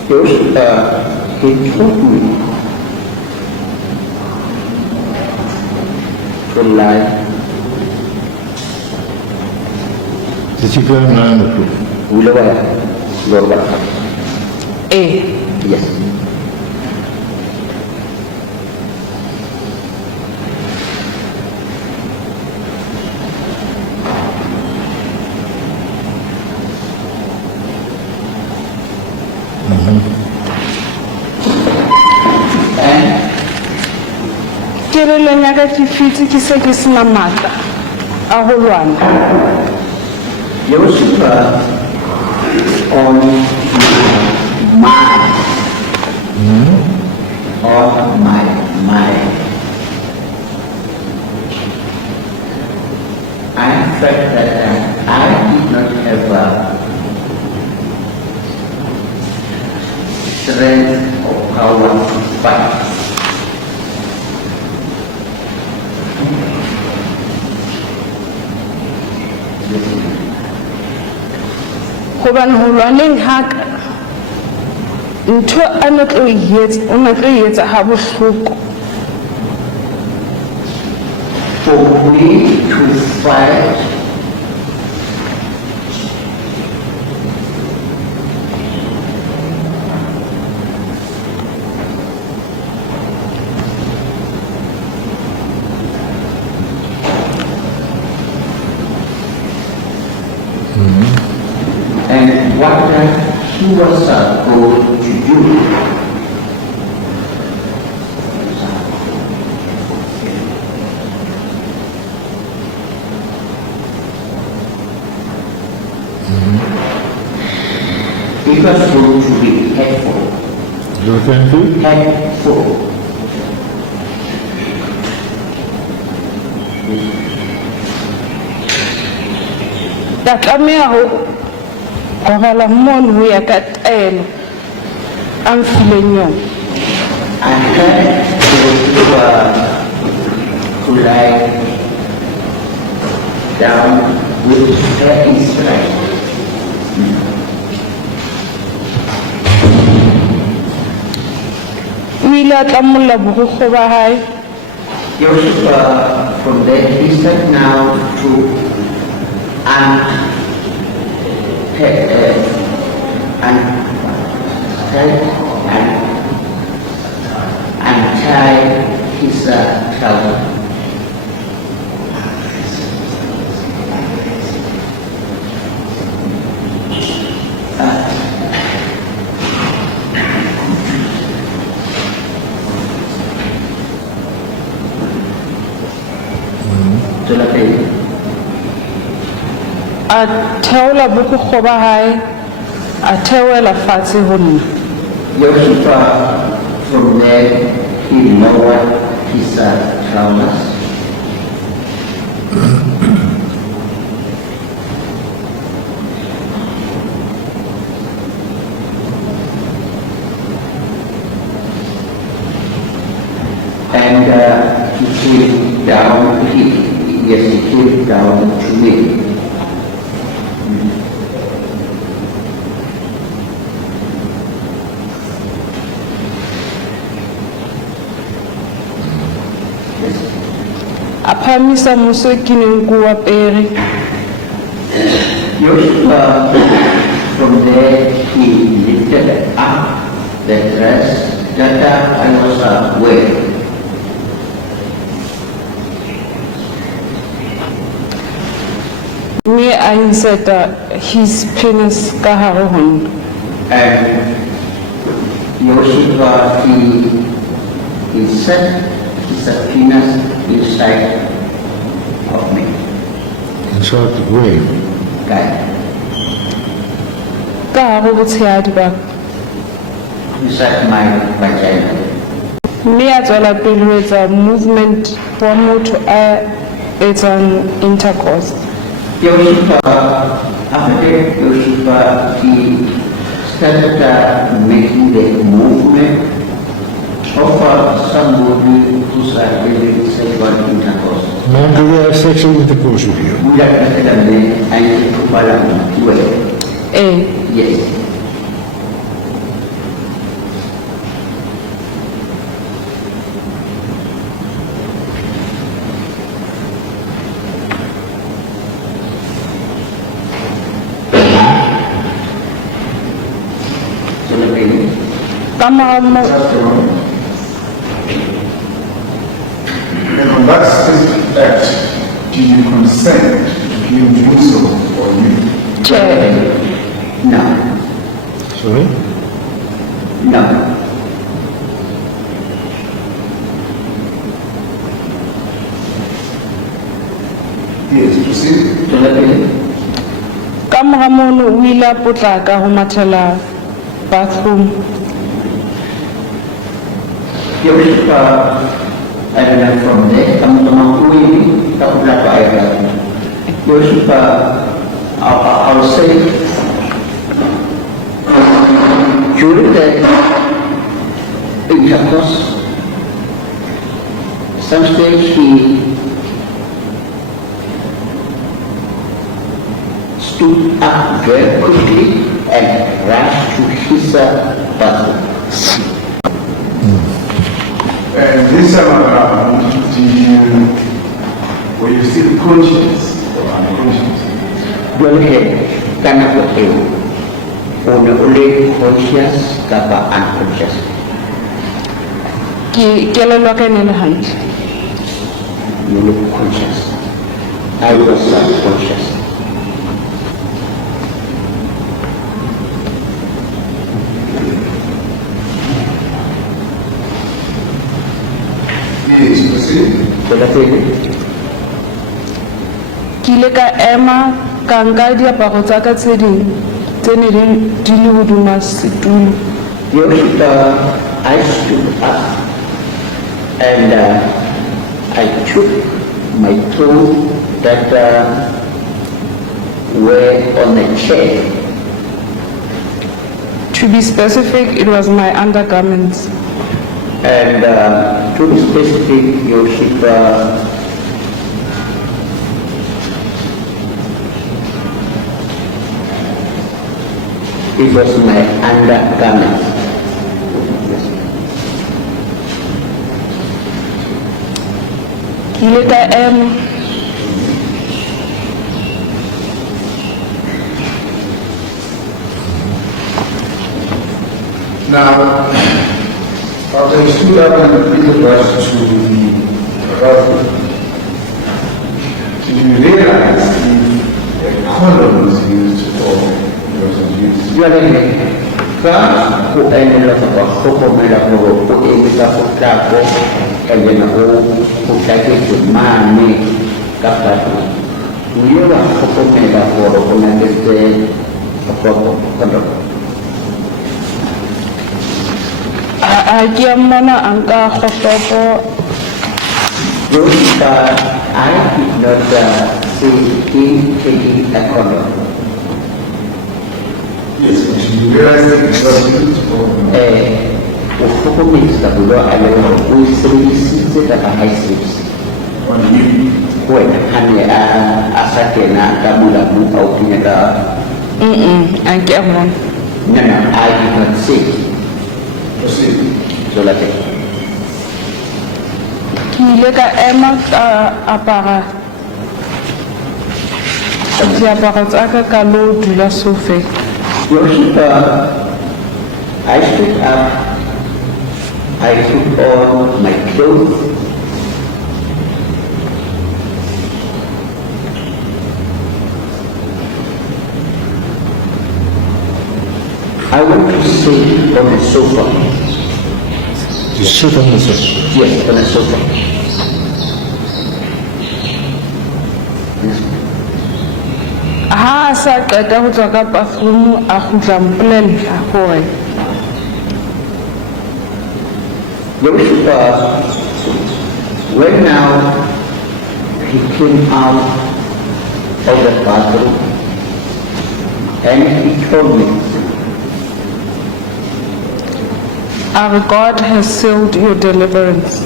Yosef, he told me to lie. Did you go and lie on the floor? Ulawaya. Yes. Kelelong ya ka ke fitse ke se ke sena matla a ho lwana. Yosef, on my mind, on my mind. I felt that I did not have strength or power to fight. Hobane ho lwaneng haka ntho a ne tlo e etsa ha bohloko. For me to fight and what he was going to do. It was going to be helpful. You're thankful? Helpful. Ta tlameha ho bala mono ho ya ka taelo a mfileng yona. I had to lie down with her instruction. O ile a tlamolla borikgwe ba hae. Joseph, from there, he said now to untie his trouser. A theola borikgwe ba hae a theoela fatshe ho nna. Joseph, from there, he lowered his trousers. And he came down, he came down to me. A phamisa moso ke neng ko apere. From there, he lifted up the dress that I was wearing. Me a insert his penis ka hare ho nna. And Yoshua, he set his penis inside of me. Inside the grave. Okay. Ka hare ho botshehadi ba ka. Inside my vagina. Me a tswela pele ho etsa movement wa motho a etsang intercourse. Yoshua, after Yoshua, he started making the movement of somebody who's having sexual intercourse. Man, do they have sexual intercourse with you? Yes. Kama mo And on that specific act, did you consent to him doing so for you? che No. Sorry? No. Yes, proceed. ka mora mono o ile a potlaka ho mathela bathroom. Your worship, I don't know from there, teman-teman ini, tak berapa ayat lagi. Your worship, I'll say, during the intercourse, some stage he stood up very quickly and rushed to his bathroom. And this time around, were you still conscious or unconscious? Boleh karena betul, oleh conscious kapa unconscious. Kelelo ka ne le hantle. You look conscious. I was unconscious. Yes, proceed. Tetapi Ke ile ka ema ka nka diaparo tsa ka tse ding tse ne di le hodima setulo. I stood up and I took my clothes that were on the chair. To be specific, it was my undergarments. And to be specific, your worship, it was my undergarment. Ke ile ka ema Now, after you stood up and repeated verse to the brother, did you realize the color was used or wasn't used? Jualele, ka ku enela kwa popomale ko ku emisa ku tlako elena ku tlake ku mane ka patu. Uyo wa popomale ko na leste popo kondo. a ke a mmona a nka kgohlopo. Those I did not see him taking a condom. Yes, but you realize that it was used for Ufukumisa bulo alewa uisirisise kaka haisirisi. on you. Kwena hane asake na kamula mu au kinyaka. A ke a mmona. No, I did not see. Proceed. So like it. Ke ile ka ema ka apara diaparo tsa ka ka lo dula sofeng. Your worship, I stood up, I put on my clothes, I went to sit on the sofa. You sit on the sofa. Yes, on the sofa. Ha a sa qeta ho tswa ka bathroom a kgutla mpolelela hore Your worship, when now he came out of the bathroom and he told me, our God has sealed your deliverance.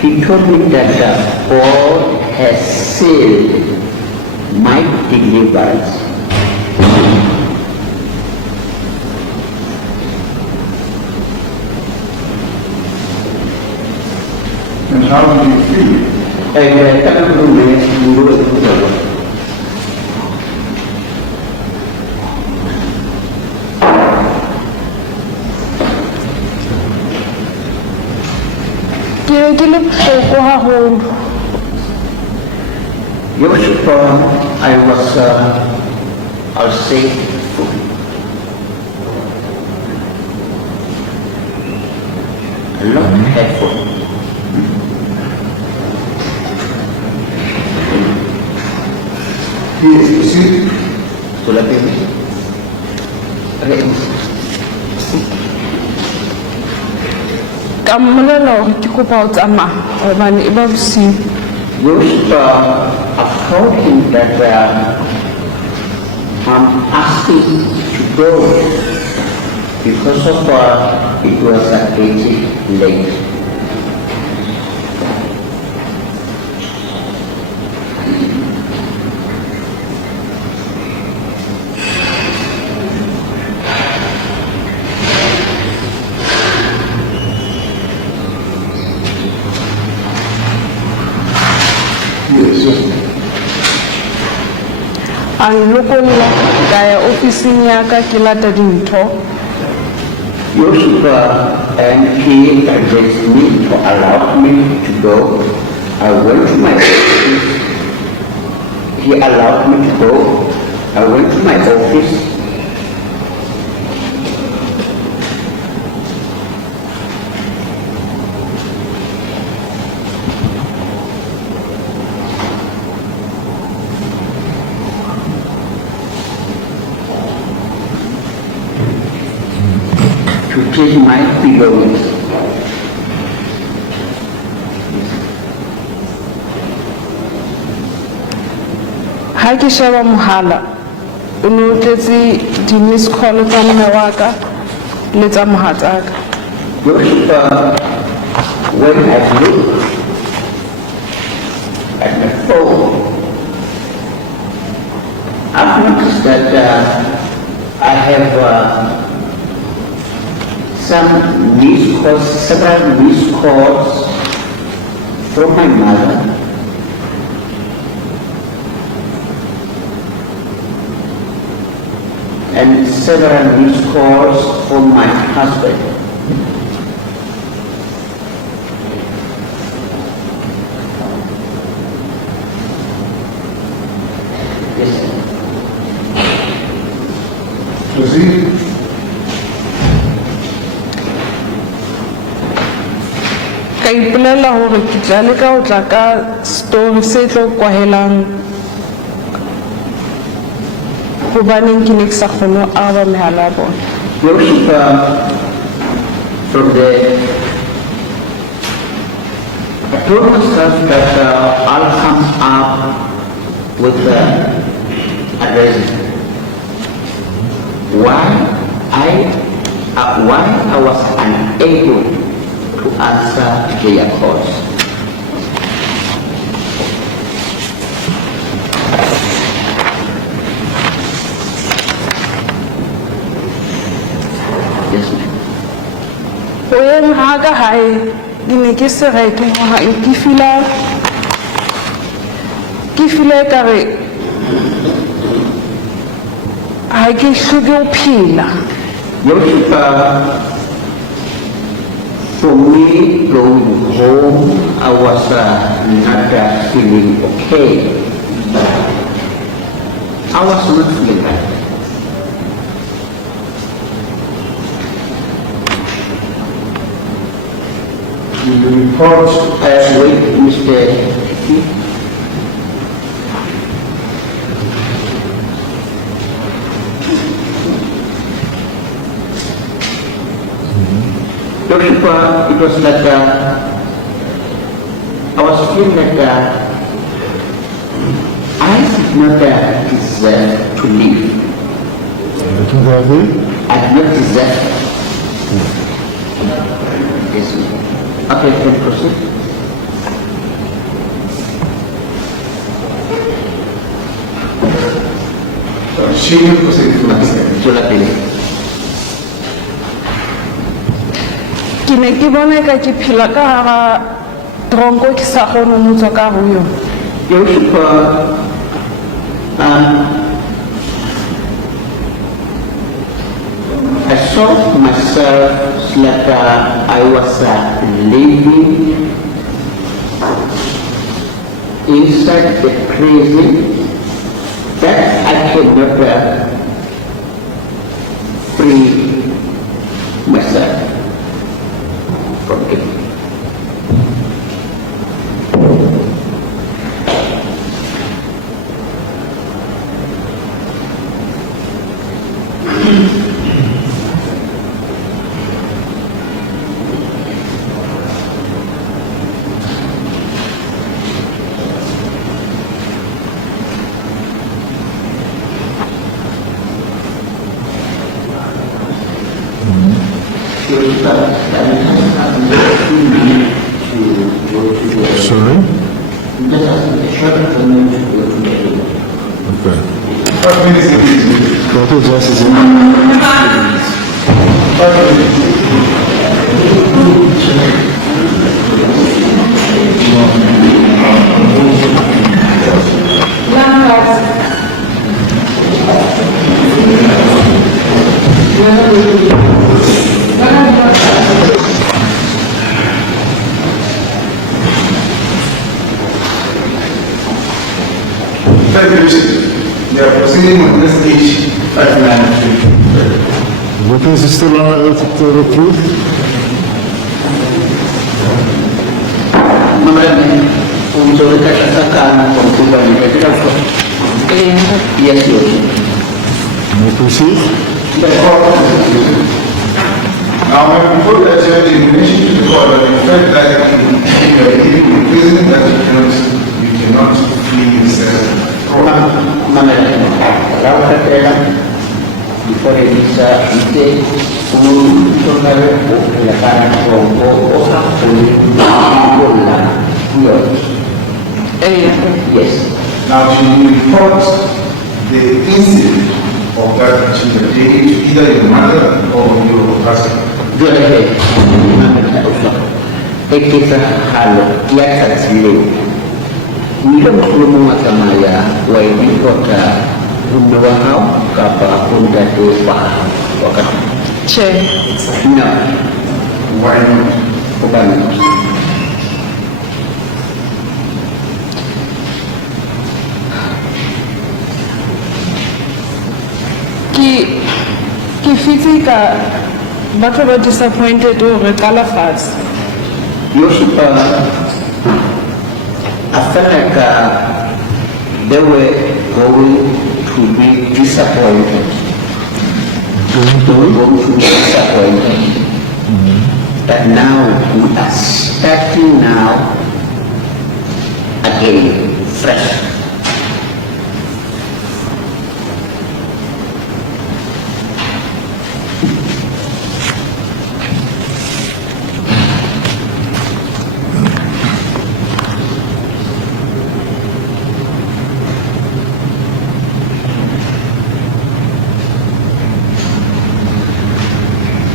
he told me that God has sealed my deliverance. And how do you feel? And kami dulu itu Ke ne ke le bohloko haholo. Your worship, I was, I'll say, not helpful. Yes, proceed. Sulla pele. ka mmolela hore ke kopa ho tsamaya hobane e ba bosiu. Just told him that I'm asking to go because of it was getting late. A nlokolla ka ya ofising ya ka ke lata dintho. And he addressed me to allow me to go. I went to my office. He allowed me to go. I went to my office. To take my belongings. Ha ke sheba mohala o no tletse di-miss call tsa mme wa ka le tsa mohatsaka. When I look at my phone, I've noticed that I have some missed calls, several missed calls from my mother. And several missed calls from my husband. Yes. Proceed. Ka ipolela hore ke tla leka ho tla ka story se tlo kwahelang hobaneng ke ne ke sa kgone ho araba mehala ya bona. From the I told myself that I'll come up with a reason why I was unable to answer their calls. Yes, ma'am. Ho yeng ha ka hae ke ne ke se reke hore ke feel ekare ha ke hloke ho phela. For me, going home, I was not feeling okay. I was not feeling right. The report Wait, Mr. It was like I was feeling like I did not deserve to live. I did not deserve. Yes. Okay, can you proceed? she will proceed to answer. Sulla pele. Ke ne ke bona ka ke phela ka hara tronko ke sa kgone ho tswa ka ho yona. I saw myself like I was living inside the prison that I cannot free myself from it. Sorry? Okay. 5 minutes, please. Total justice. They are proceeding on this issue. 593. Witness is still on to reproof? Untuk dikatakan konsumen itu kan yes, May I proceed? Now, when we put that judge in relation to the court, but in fact that in your prison that you cannot flee yourself. Kalau kata before bisa itu untuk melakukan orang yes. Now, you report the incident of that achievement to either your mother or your husband. Kita hal biasa sendiri. Bila perlu mengamaya, wajib kota rumah kapa pun dari bah, wakat. Chair. No, Why not? bukan. Ke fitse ka batho ba disappointed hore ka lafatshe. Yo suka Africa, they were going to be disappointed. They were going to be disappointed. But now we are starting now again, fresh.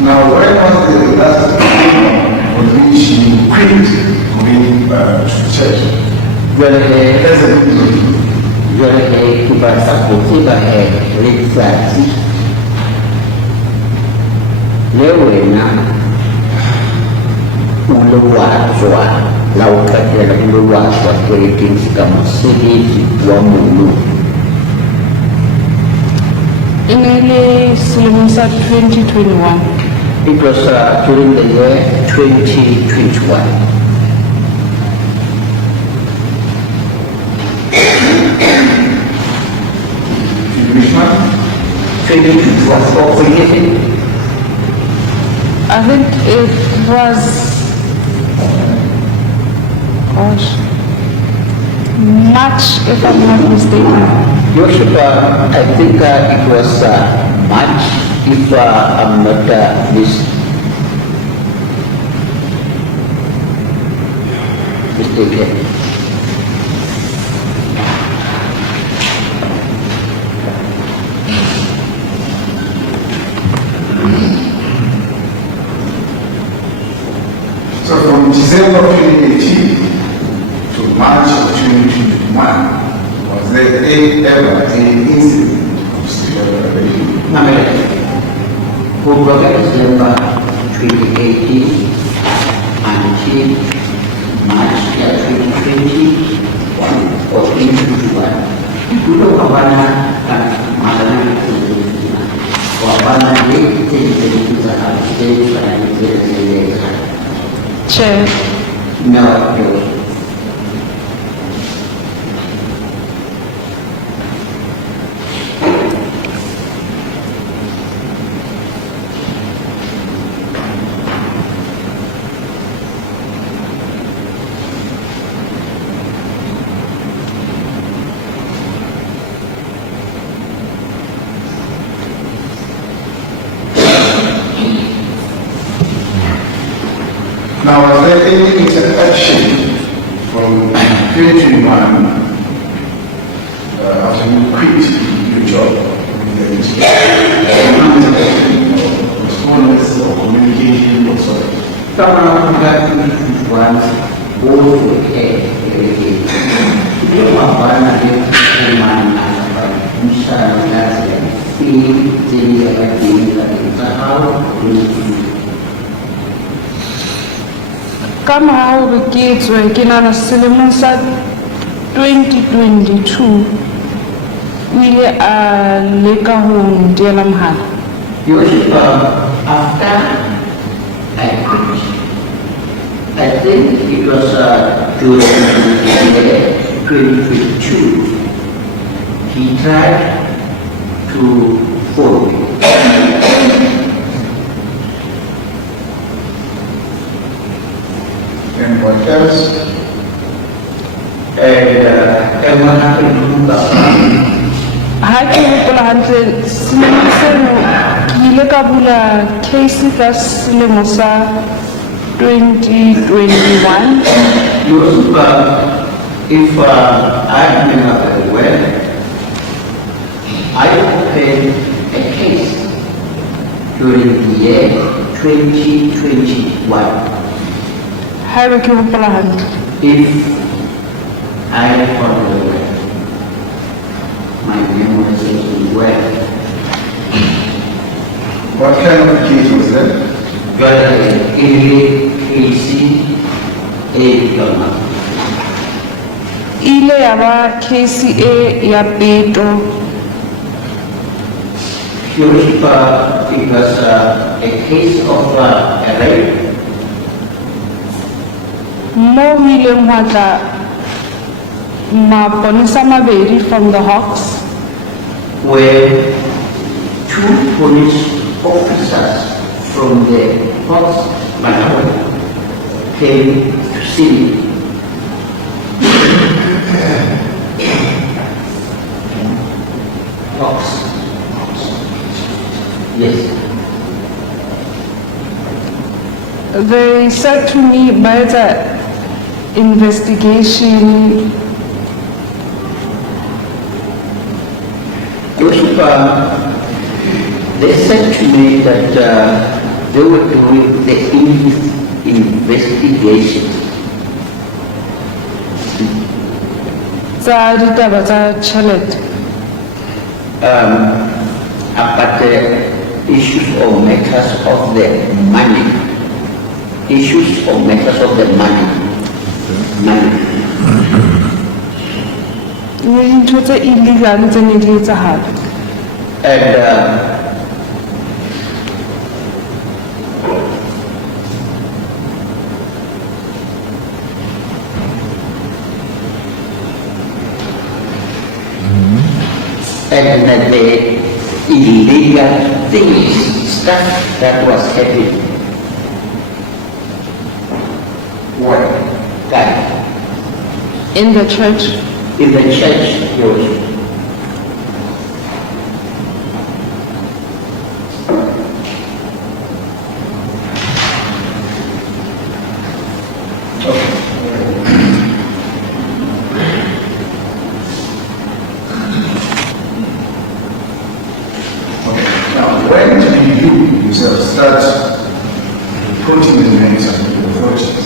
Now, why was the last on which you quit going to church? Jadi bahasa putih bahasa legislasi lewena uluwa soa laukat dan uluwa soa politik kamu sedih wa mulu. Ini le selemo sa 2021. It was during the year 2021. Which month? 2021 for forgetting. I think it was, gosh, March, if I'm not mistaken. Yoshua, I think it was March, if I'm not mistaken. So from December 2018 to March of 2021, was there ever any incident of sexual violation? Over December 2018 until March 2021 or 2021, dulu kawana masalah itu, kawana ini jadi usaha jadi Chair. no. there any interaction from 2021 after you quit your job? Correspondence or communication whatsoever? Someone who once both were everything. You are one of the woman and ka morao hore ke etswe ke nahana selemong sa 2022 o ile a leka ho nteela mohala. After I quit, I think it was during 2022, he tried to phone me. And what else? And what happened to the Ha ke hopola hantle selemong seno ke ile ka bula case ka selemo sa 2021. If I remember very well, I opened a case during the year 2021. Ha ebe ke hopola hantle. If I remember well, my memory is well. What kind of case was that? Ile ya ba case ya peto. It was a case of a rape. Mo ho ileng hwa tla maponesa mabedi from the Hawks Where two police officers from the Hawks Malawi came to see me. Hawks. Yes. they said to me by the investigation They said to me that they were doing the investigation. tsa ditaba tsa tjhelete. About the issues or matters of the money. Issues or matters of the money. Dintho tse illegal tse ne di etsahala. And the illegal things, stuff that was happening. What? That In the church. in the church, Now, when did you yourself start reporting the names of the authorities?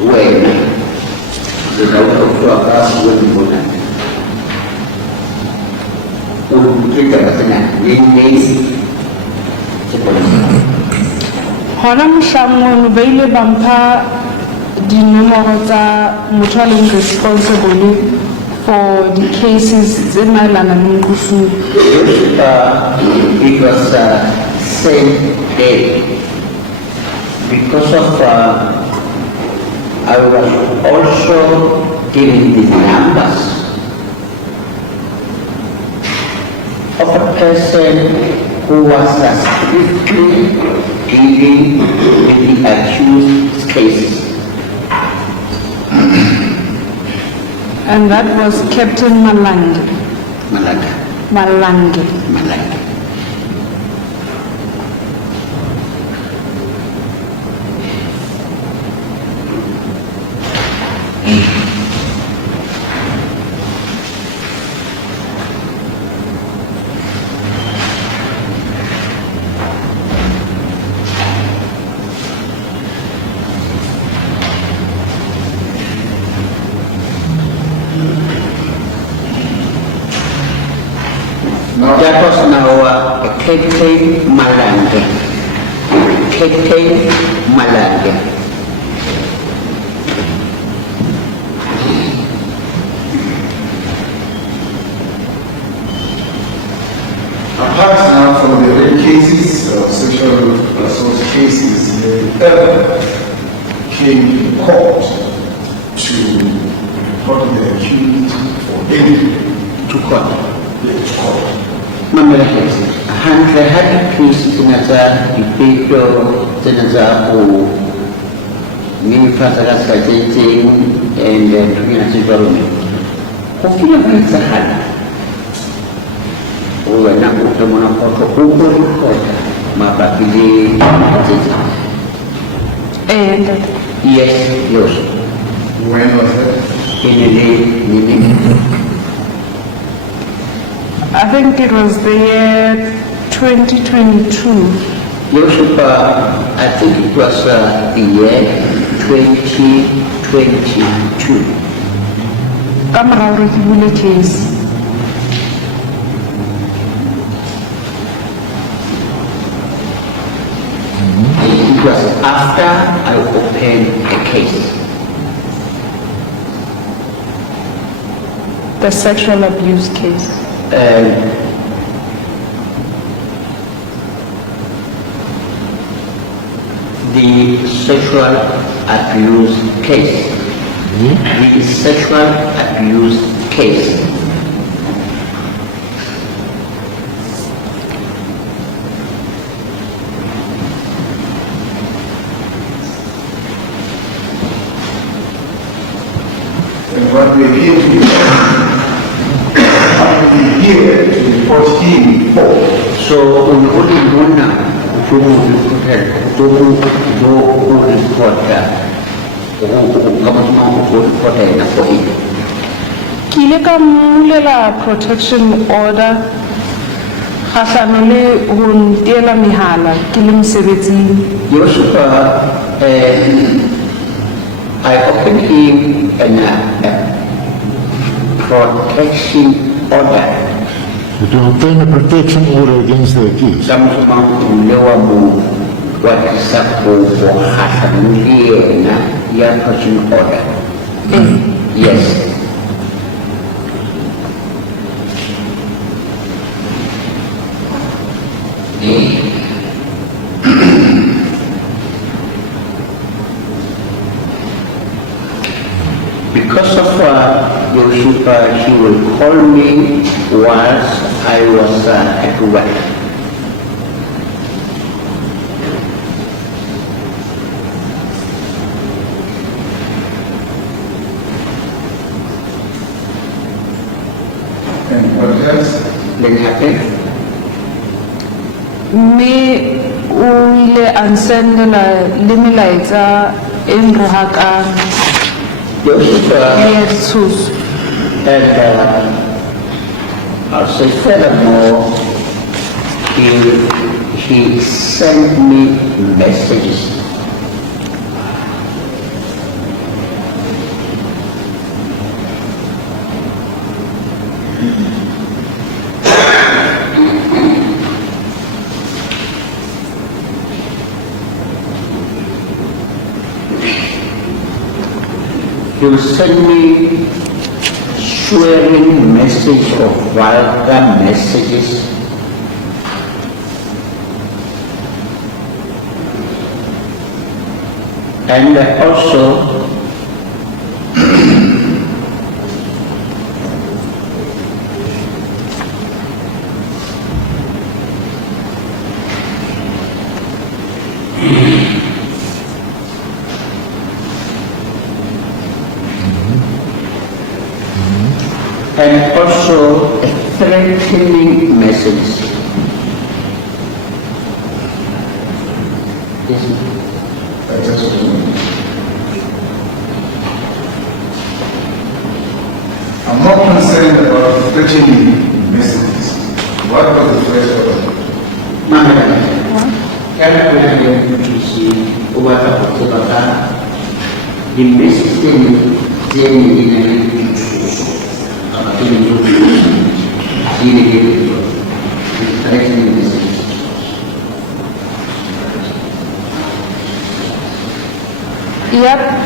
when the doctor of us will be born. Hona mohlangon ba ile ba mpha dinomoro tsa motho a leng responsible for the cases tse maelana le mokusu. It was same day because of I was also given the numbers of a person who was strictly dealing with the accused cases. And that was Captain Malange. Malanga. That was now a Kete Malange. Kete Malange. Apart now from the rape cases, sexual assault cases, ever came to court to report the accused for any To court. to court. Mamela Hesi, handle had accused Senator Ipeto, Senator Mini Fatara Sajeti, and Community Government. Kofina Pizza Uwe na utemona kwa ripota mabakili matiti. And Yes, yes. When was that? Nini. I think it was the year 2022. Yosupa, I think it was the year 2022. Kamara Rikibule case. It was after I opened the case. The sexual abuse case. The sexual abuse case. The sexual abuse case. And what we're here to do, we're here to report him for. So unaona Kile ka mulela protection order kgahlano le ho ntela mehala ke le mosebetsing. I opened him a protection order. To obtain a protection order against the accused. Samsung ulewa mu watisapo for hasanuliena ya protection order. Yes. Because of Yosupa, she will call me whilst I was at work. And what else? Then happened. Me o ile a nsendela le melaetsa e nrohakang Yosupa, ya ditshoso. and I'll say furthermore, he sent me messages. He will send me swearing message or vulgar messages. And also a threatening message. I just I'm not concerned about threatening messages. What was the first order? The message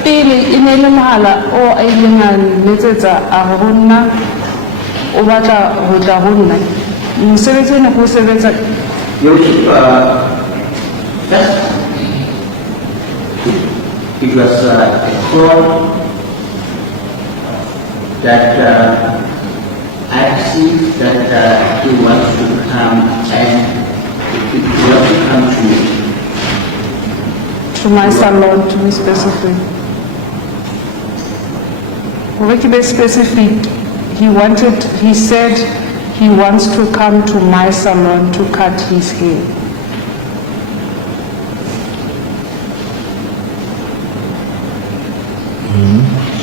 pele e ne le mohala o a ileng a letsetsa a re ho nna o batla ho tla ho nna mosebetsi o ne ko sebetsa Just, it was a call that I see that he wants to come and he wants to come to me. to my salon, to be specific. To be specific, he said he wants to come to my salon to cut his hair.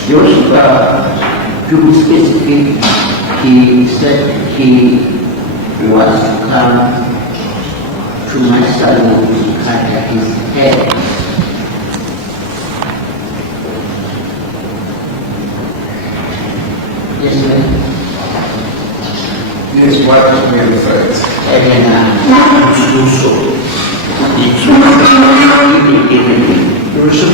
To be specific, he said he wants to come to my salon to cut his hair. Yes, ma'am. Yes, what we referred. And then to do so. Your Worship,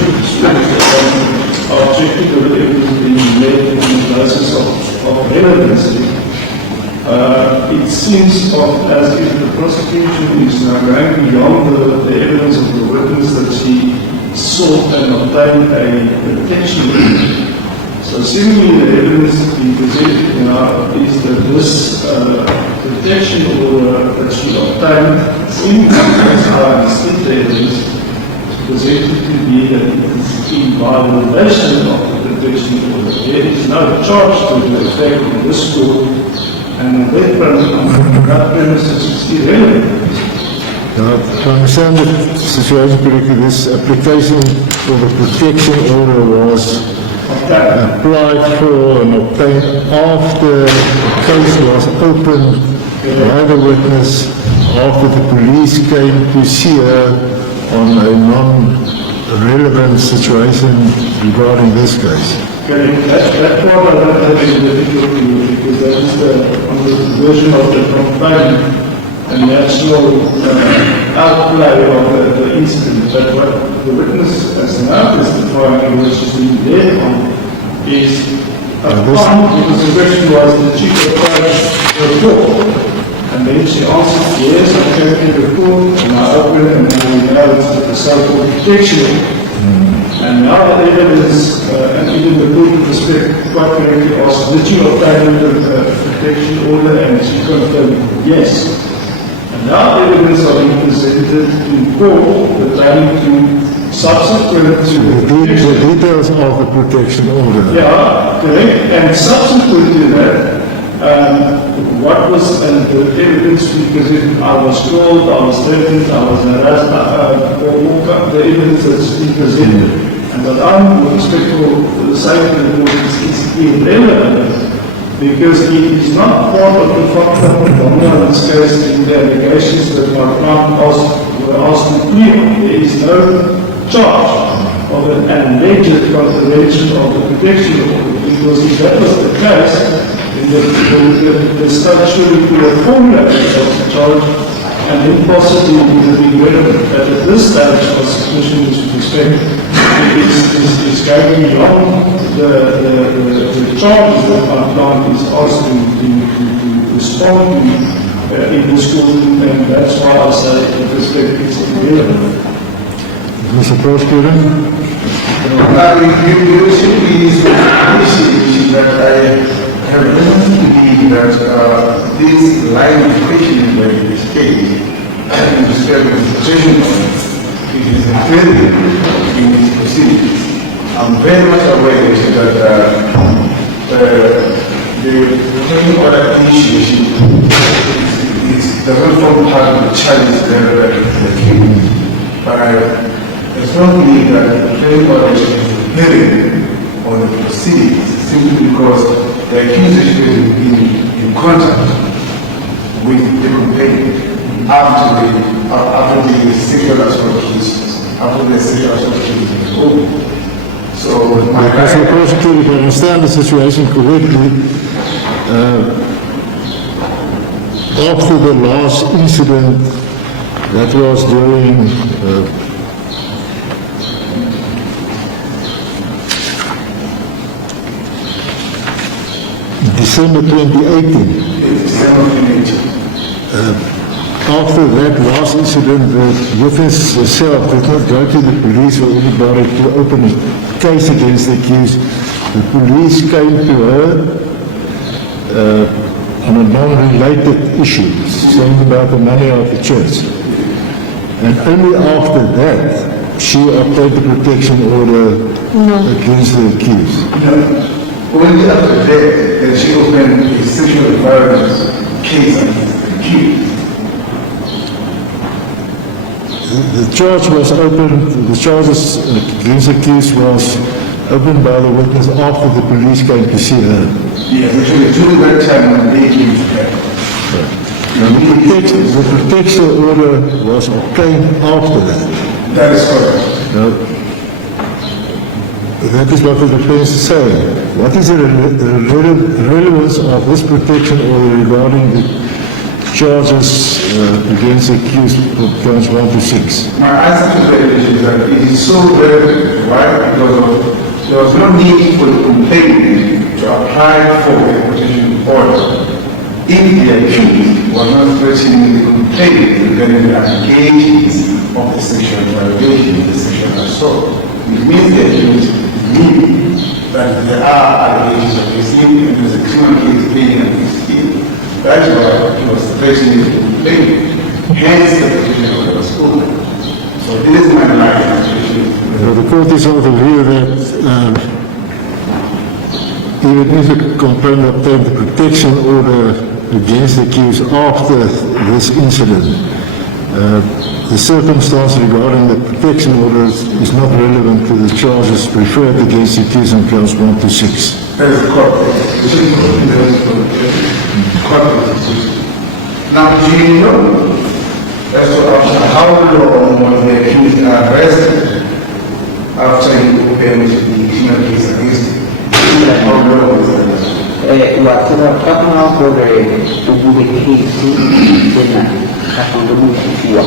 objecting to the evidence being made in the basis of relevancy, it seems as if the prosecution is now going beyond the evidence of the witness that she sought and obtained a protection. So seemingly the evidence being presented now is that this protection order that she obtained, seemingly as how I understood the evidence, presented to be that it is in violation of the protection order. There is no charge to the effect of this court, and the reference on that premises is irrelevant. Now, to understand the situation correctly, this application for the protection order was applied for and obtained after the case was opened by the witness, after the police came to see her on a non-relevant situation regarding this case. Okay, that part I don't have any difficulty with, because that is on the version of the complaint and the actual outplay of the incident. But what the witness has now testifying, which is in there on, is upon, because the question was the chief of the report. And then she answered, yes, I came to the report, and I opened, and then we know it's the so-called protection. And now the evidence, and even the court of respect quite correctly asked, did you obtain the protection order? And she confirmed, yes. And now evidence are being presented in court pertaining to subsequent to The details of the protection order. yeah, correct. And subsequent to that, what was the evidence because I was called, I was threatened, I was harassed, the evidence that's been presented. And that I'm respectful for the sake of the court is irrelevant because it is not part of the factor in this case in the allegations that my client were asked to clear. There is no charge of an alleged contravention of the protection order because if that was the case, the statutory to a formula of the charge and then possibly would have been relevant. But at this stage, prosecution is respect is going beyond the charges that my client is asked to respond to in this court, and that's why I say with respect it's irrelevant. Mr. Prosecutor? You should be that I have reason to believe that this line of questioning by the state and the state of the protection it is embedded in its proceedings. I'm very much aware that the protection order initiation doesn't form part of the challenge that the case. But I strongly believe that the protection order is embedded on the proceedings simply because the accusation is in contact with the complainant after the sexual assault cases, after the sexual assault cases is over. So, Mr. Prosecutor, if I understand the situation correctly, after the last incident that was during December 2018. December 2018. After that last incident, the witness herself did not go to the police or anybody to open a case against the accused. The police came to her on a non-related issue, saying about the money of the church. And only after that, she obtained the protection order against the accused. Only after that, she opened a sexual violence case against the accused. The charge was opened, the charges against the accused was opened by the witness after the police came to see her. Yes, actually, during that time when they came to her. The protection order was obtained after that. That is correct. Now, that is what the defense is saying. What is the relevance of this protection order regarding the charges against the accused of counts 1 to 6? My answer to that is that it is so relevant, right? Because there was no need for the complainant to apply for a protection order if the accused was not threatening the complainant regarding the allegations of the sexual violation, the sexual assault. It means the accused knew that there are allegations against him and there's a criminal case pending against him. That's why he was threatening the complainant. Hence the protection order was open. So this is my line. The court is of the view that even if the complainant obtained the protection order against the accused after this incident, the circumstance regarding the protection order is not relevant to the charges preferred against the accused in counts 1 to 6. That is correct. Now, do you know as to how long was the accused arrested after he opened the criminal case against him? How long was the arrest? Wakati kore ubudikisi tena kapanggulu kufua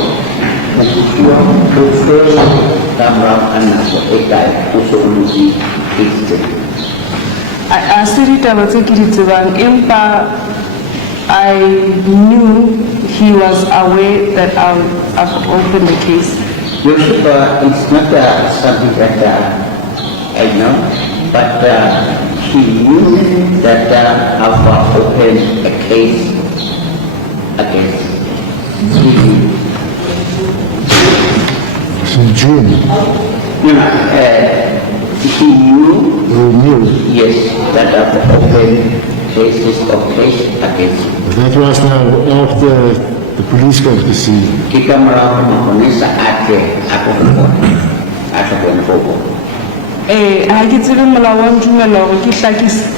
kufua tamra anaso ekai usolusi kiste. A siri taba tse ke di tsebang, empa I knew he was aware that I've opened the case. Yoshua, it's not something that I know, but he knew that I've opened a case against him. In June, He knew, yes, that I've opened cases of case against him. that was now after the police came to see him. Kita melawan mengonesa aku berfoto. Ha ke tsebe molao wa ntumela hore ke hlakise.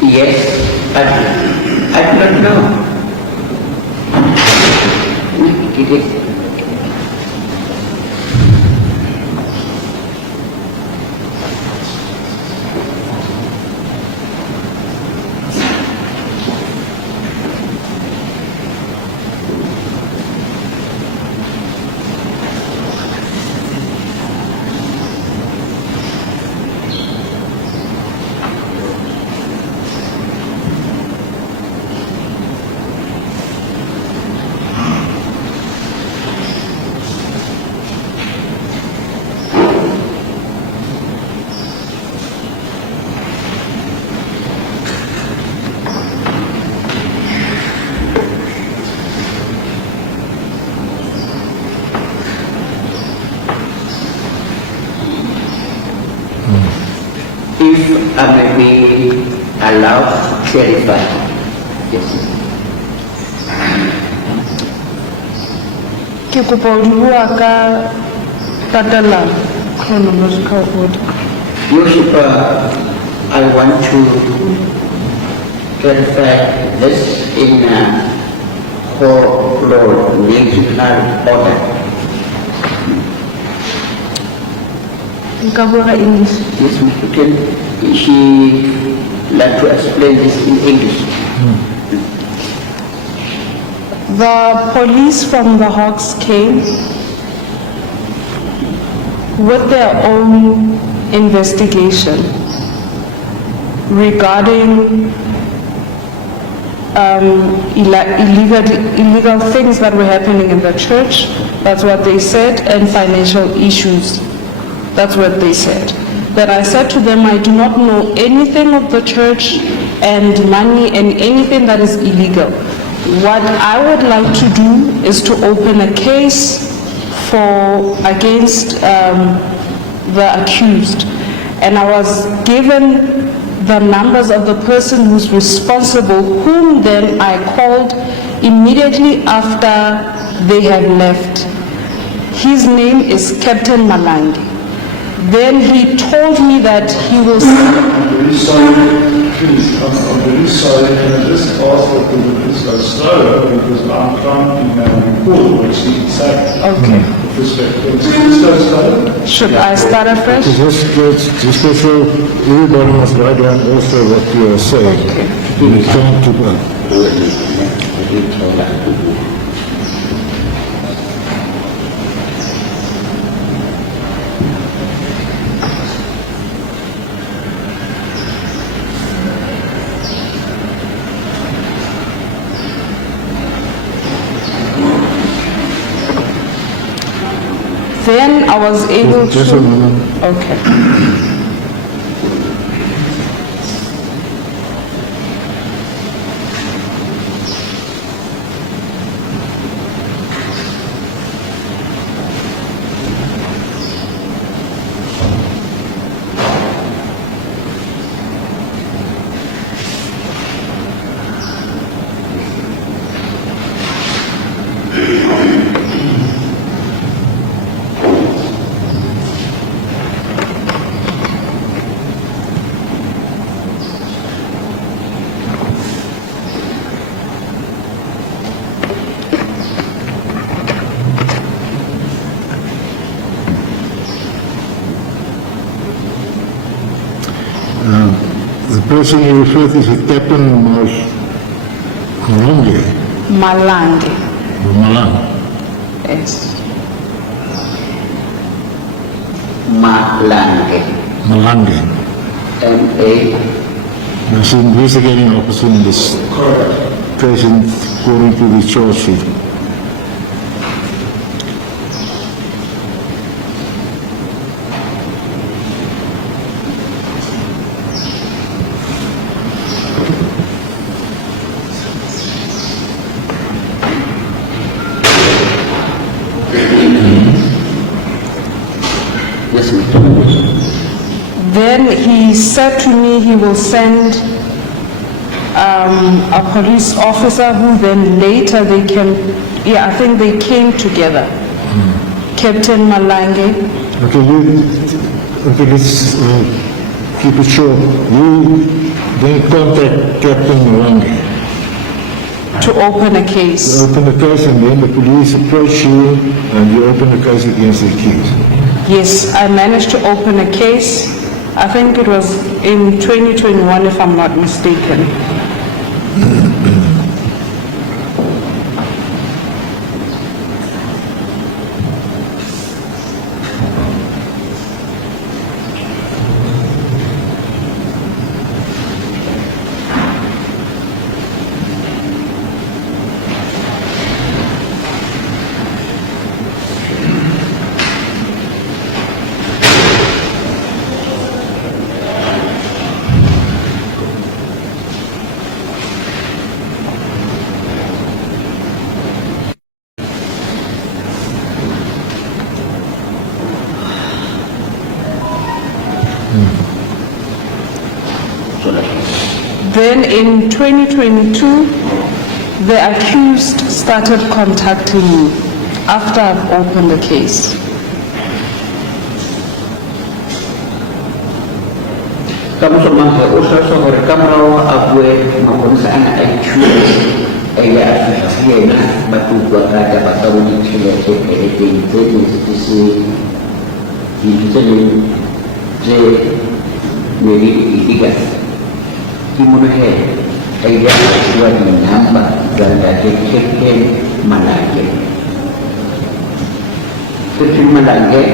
Yes, but I do not know. If I may be allowed to clarify, yes. Ke kopa ho di bua ka tatellano, chronological order. Worship, I want to clarify this in chronological order. Nka bua ka English. Yes, she like to explain this in English. The police from the Hawks came with their own investigation. regarding illegal things that were happening in the church. That's what they said, and financial issues. That's what they said. But I said to them, I do not know anything of the church and money and anything that is illegal. What I would like to do is to open a case against the accused. And I was given the numbers of the person who's responsible, whom then I called immediately after they had left. His name is Captain Malangi. Then he told me that he will... I'm very sorry, please, I'm very sorry, can I just ask that the witness go slower, because I'm trying to report what she said. Okay. With respect, can you just go slower? Should I start afresh? Just so everybody must write down also what you are saying. You can't keep up. Then I was able Just to... a moment. Okay. The person you refer to is Captain Malangi. Malangi. Malang. Yes. Malange. Malangi. M-A. He's an investigating officer in this case according to the charge sheet. Yes, Mr. Then he said to me he will send a police officer who then later they can, I think they came together. Captain Malangi. Okay, let's keep it short. You then contact Captain Malangi. To open a case. Open the case and then the police approach you and you open the case against the accused. Yes, I managed to open a case. I think it was in 2021 if I'm not mistaken. Then in 2022, the accused started contacting me after I've opened the case. Kamu semangka usaha sore kamu aku mengusahakan ayah asosiasi batu gua ada batu di sini itu institusi je meri tiga timur ayah dua nambah ganda keke malage keke malage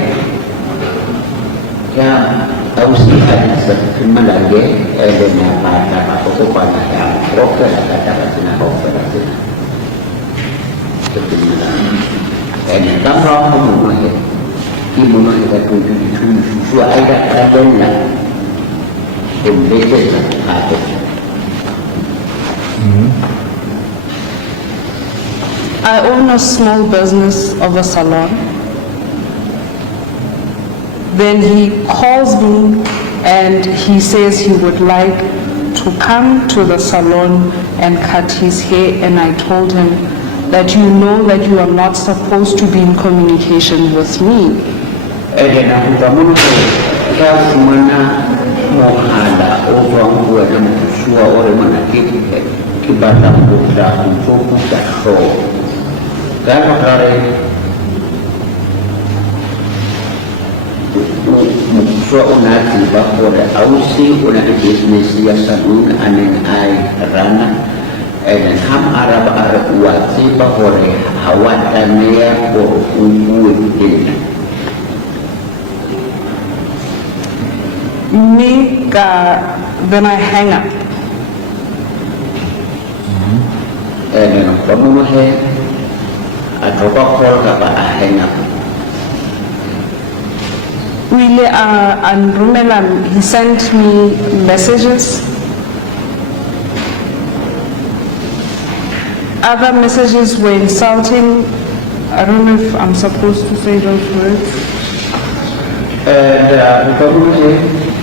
ya ausi ada semalage dengan apa pokoknya yang oke kata sina oke dan kalau kamu ibu nak itu ada kadang embeded ada. I own a small business of a salon. Then he calls me and he says he would like to come to the salon and cut his hair, and I told him that you know that you are not supposed to be in communication with me. Mohala orang buat suara orang mana kita muda untuk kita show. Kalau hari suara nanti bahawa ausi orang bisnis yang sadun anen ai rana dan ham Arab wajib bahawa hawatannya berumur ini. Then I hang up. Dan kamu atau call apa hang up. Really, and Rumela, he sent me messages. Other messages were insulting. I don't know if I'm supposed to say those words.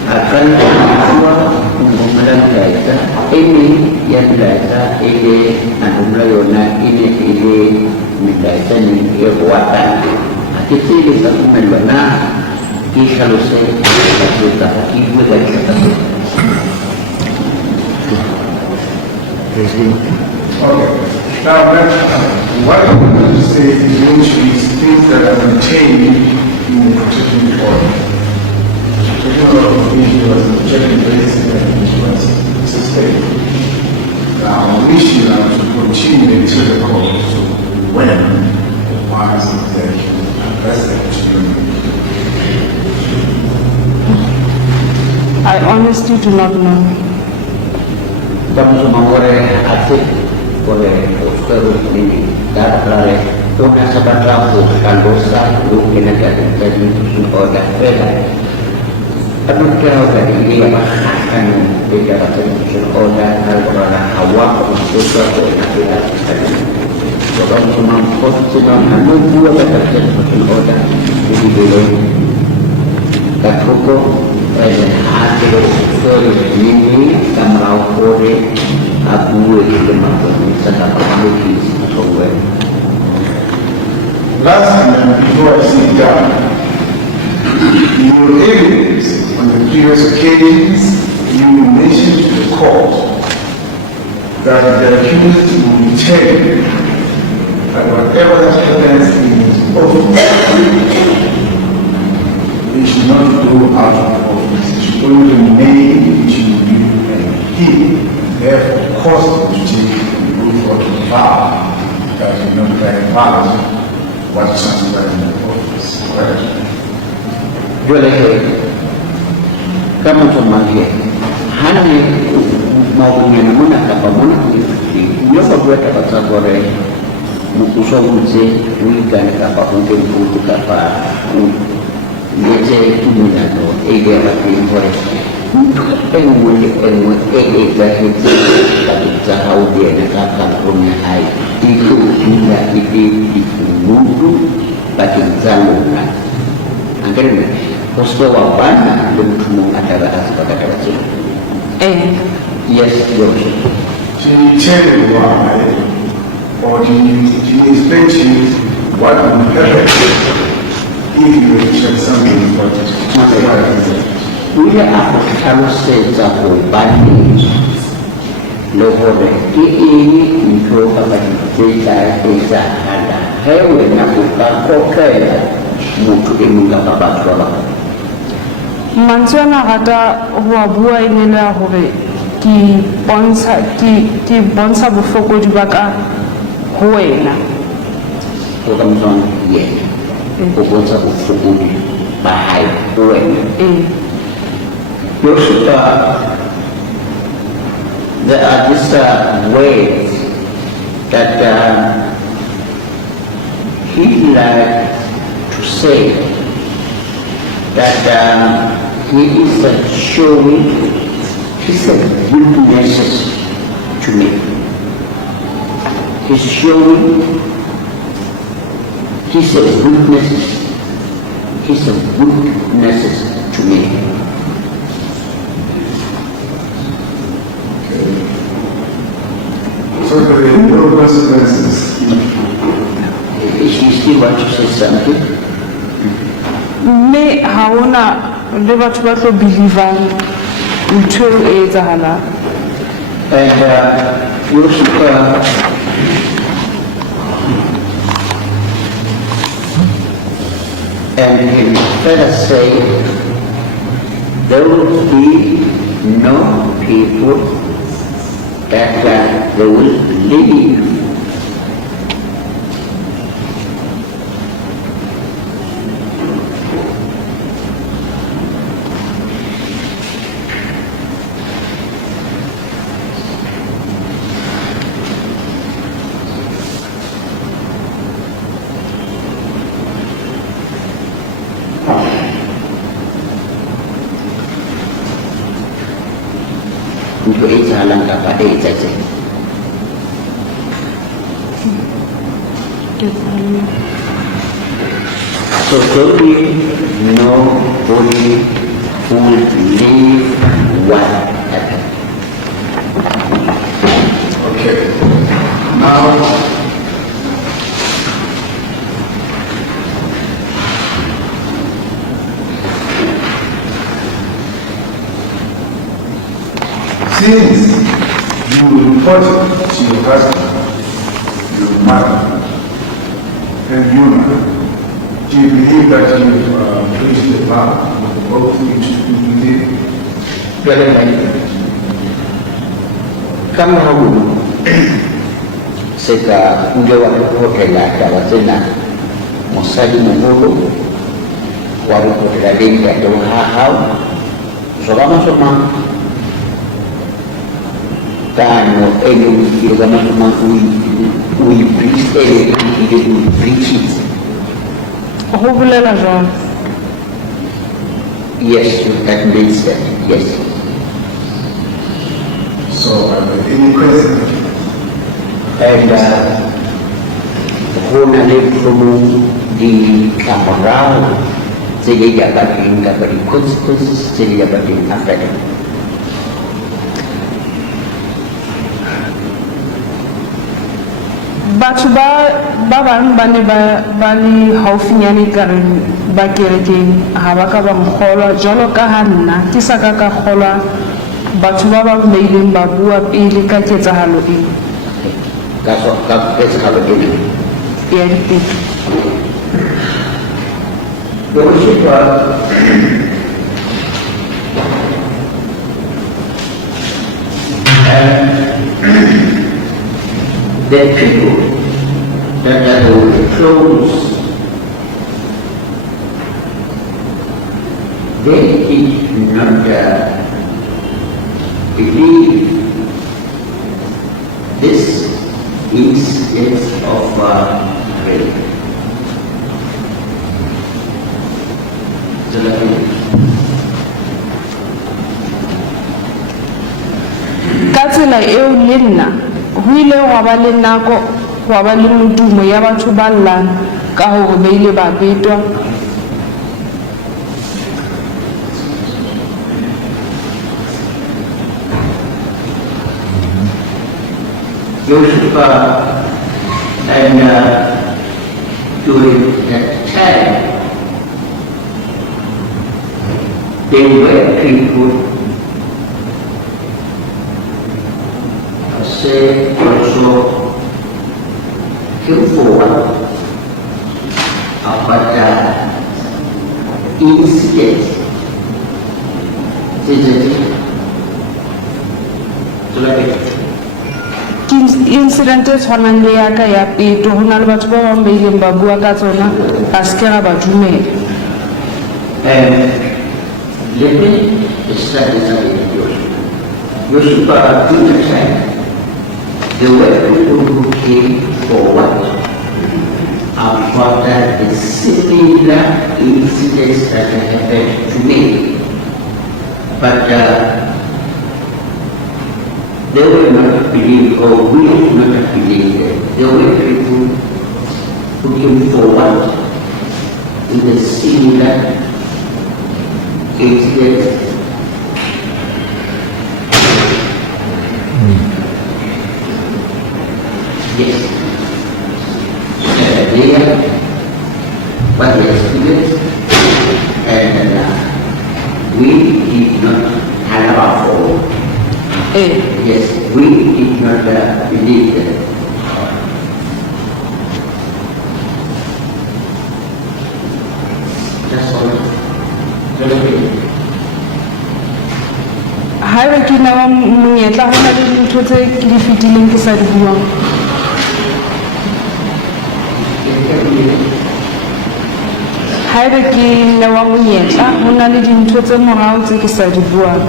Akan semua menggunakan data ini yang data ini anumlayona ini data ni kekuatan. Kita bisa mengenal kisah lusa kita ibu dan kita. Okay. Now, what I want to say is usually things that are contained in the protection order. Checking basic insurance system. Now, I wish you to continue to the call to when why is it that you address that issue? I honestly do not know. Kamu semua boleh aktif, boleh terus ini. Dari una sebentar bukan dosa, bukan jadi sudah bela. Tapi kalau dari ini akan tidak sudah kalau awak sudah tidak orang cuma cuma menunggu apa terjadi sudah jadi belum tak cukup hasil dari ini kamera kode abu itu maksudnya sangat bagus software. Lastly, before I sit down, you will evidence on the previous occasions you mentioned to the court that the accused will be charged that whatever that evidence is offered, they should not go out of the office. It should only remain which you do and he, therefore, cause them to take and go for the bar that will not like violence what transpired in the office. Right? Boleh kamu cuma lihat hanya mau mana apa mana dia buat apa sahaja musuh musuh bukan apa mungkin untuk apa dia itu mana tu dia mati forest enggak itu tapi tahu dia nak punya hai itu tidak itu musuh bagi zaluran akhirnya Posto wapana belum ada bahas pada kecil. Yes, your worship. Do you tell me why, or do you explain to you what would happen if you check something important? Bila aku harus sejauh banding, lohore ini untuk apa kita ada hewan aku pakai mutu ini nggak apa-apa. Mantswe ana rata ho a bua e ne la hore ke bontsha bofokodi ba ka ho wena. O ka motho ye o bontsha bofokodi ba hae ho wena. there are these ways that he likes to say that he is showing his weaknesses to me. He's showing his weaknesses to me. So there are no consequences. You still want to say something? Me haona le batho ba tlo believang ntho e etsahalang. And worship and he further say there will be no people that they will believe. Untuk jalan kepada saja. So totally nobody will believe what happened. Okay. Now, since you reported to your husband, your mother, and do you believe that you've reached the bar of both of you to believe? Very baik. Kami hamu seka unjawa hotela dawa tena mosali mholo waru hotela deni ya doha hau soma kano elu kama we preach it. Ho bolela jwang? Yes, that means that. Yes. So, any question? And hona le promo di caporal segi dapatin dapatin consequences segi dapatin after that. Batho ba bang ba ne ba le haufinyane ka re ba kerekeng ha ba ka ba mkgolwa jwalo ka ha nna ke sa ka ka kgolwa batho ba ba ileng ba bua pele ka ketsahalo e Ka ketsahalo e ya dipeto. The people that are close, they did not believe this incident of rape. Ka tsela eo le nna ho ile wa ba le nako wa ba le modumo ya batho ba llang ka hore ba ile ba betwa and during that time there were people say also came forward about the incident. incident e tshwanang le ya ka ya peto ho na le batho ba bang ba ileng ba bua ka tsona ba se ke ra ba dumela. And let me start this again. Joshua took the time. There were people who came forward after the similar incidents that happened to me. But they were not believed, or we did not believe them. There were people who came forward in the similar incidents. Yes. There, what we experienced, and we did not allow for. Yes, we did not believe them. That's all. Just wait. Haeba ke newa monyetla ho na le dintho tse ke di fetileng ke sa di buang. Haeba ke newa monyetla ho na le dintho tse morao tse ke sa di buang.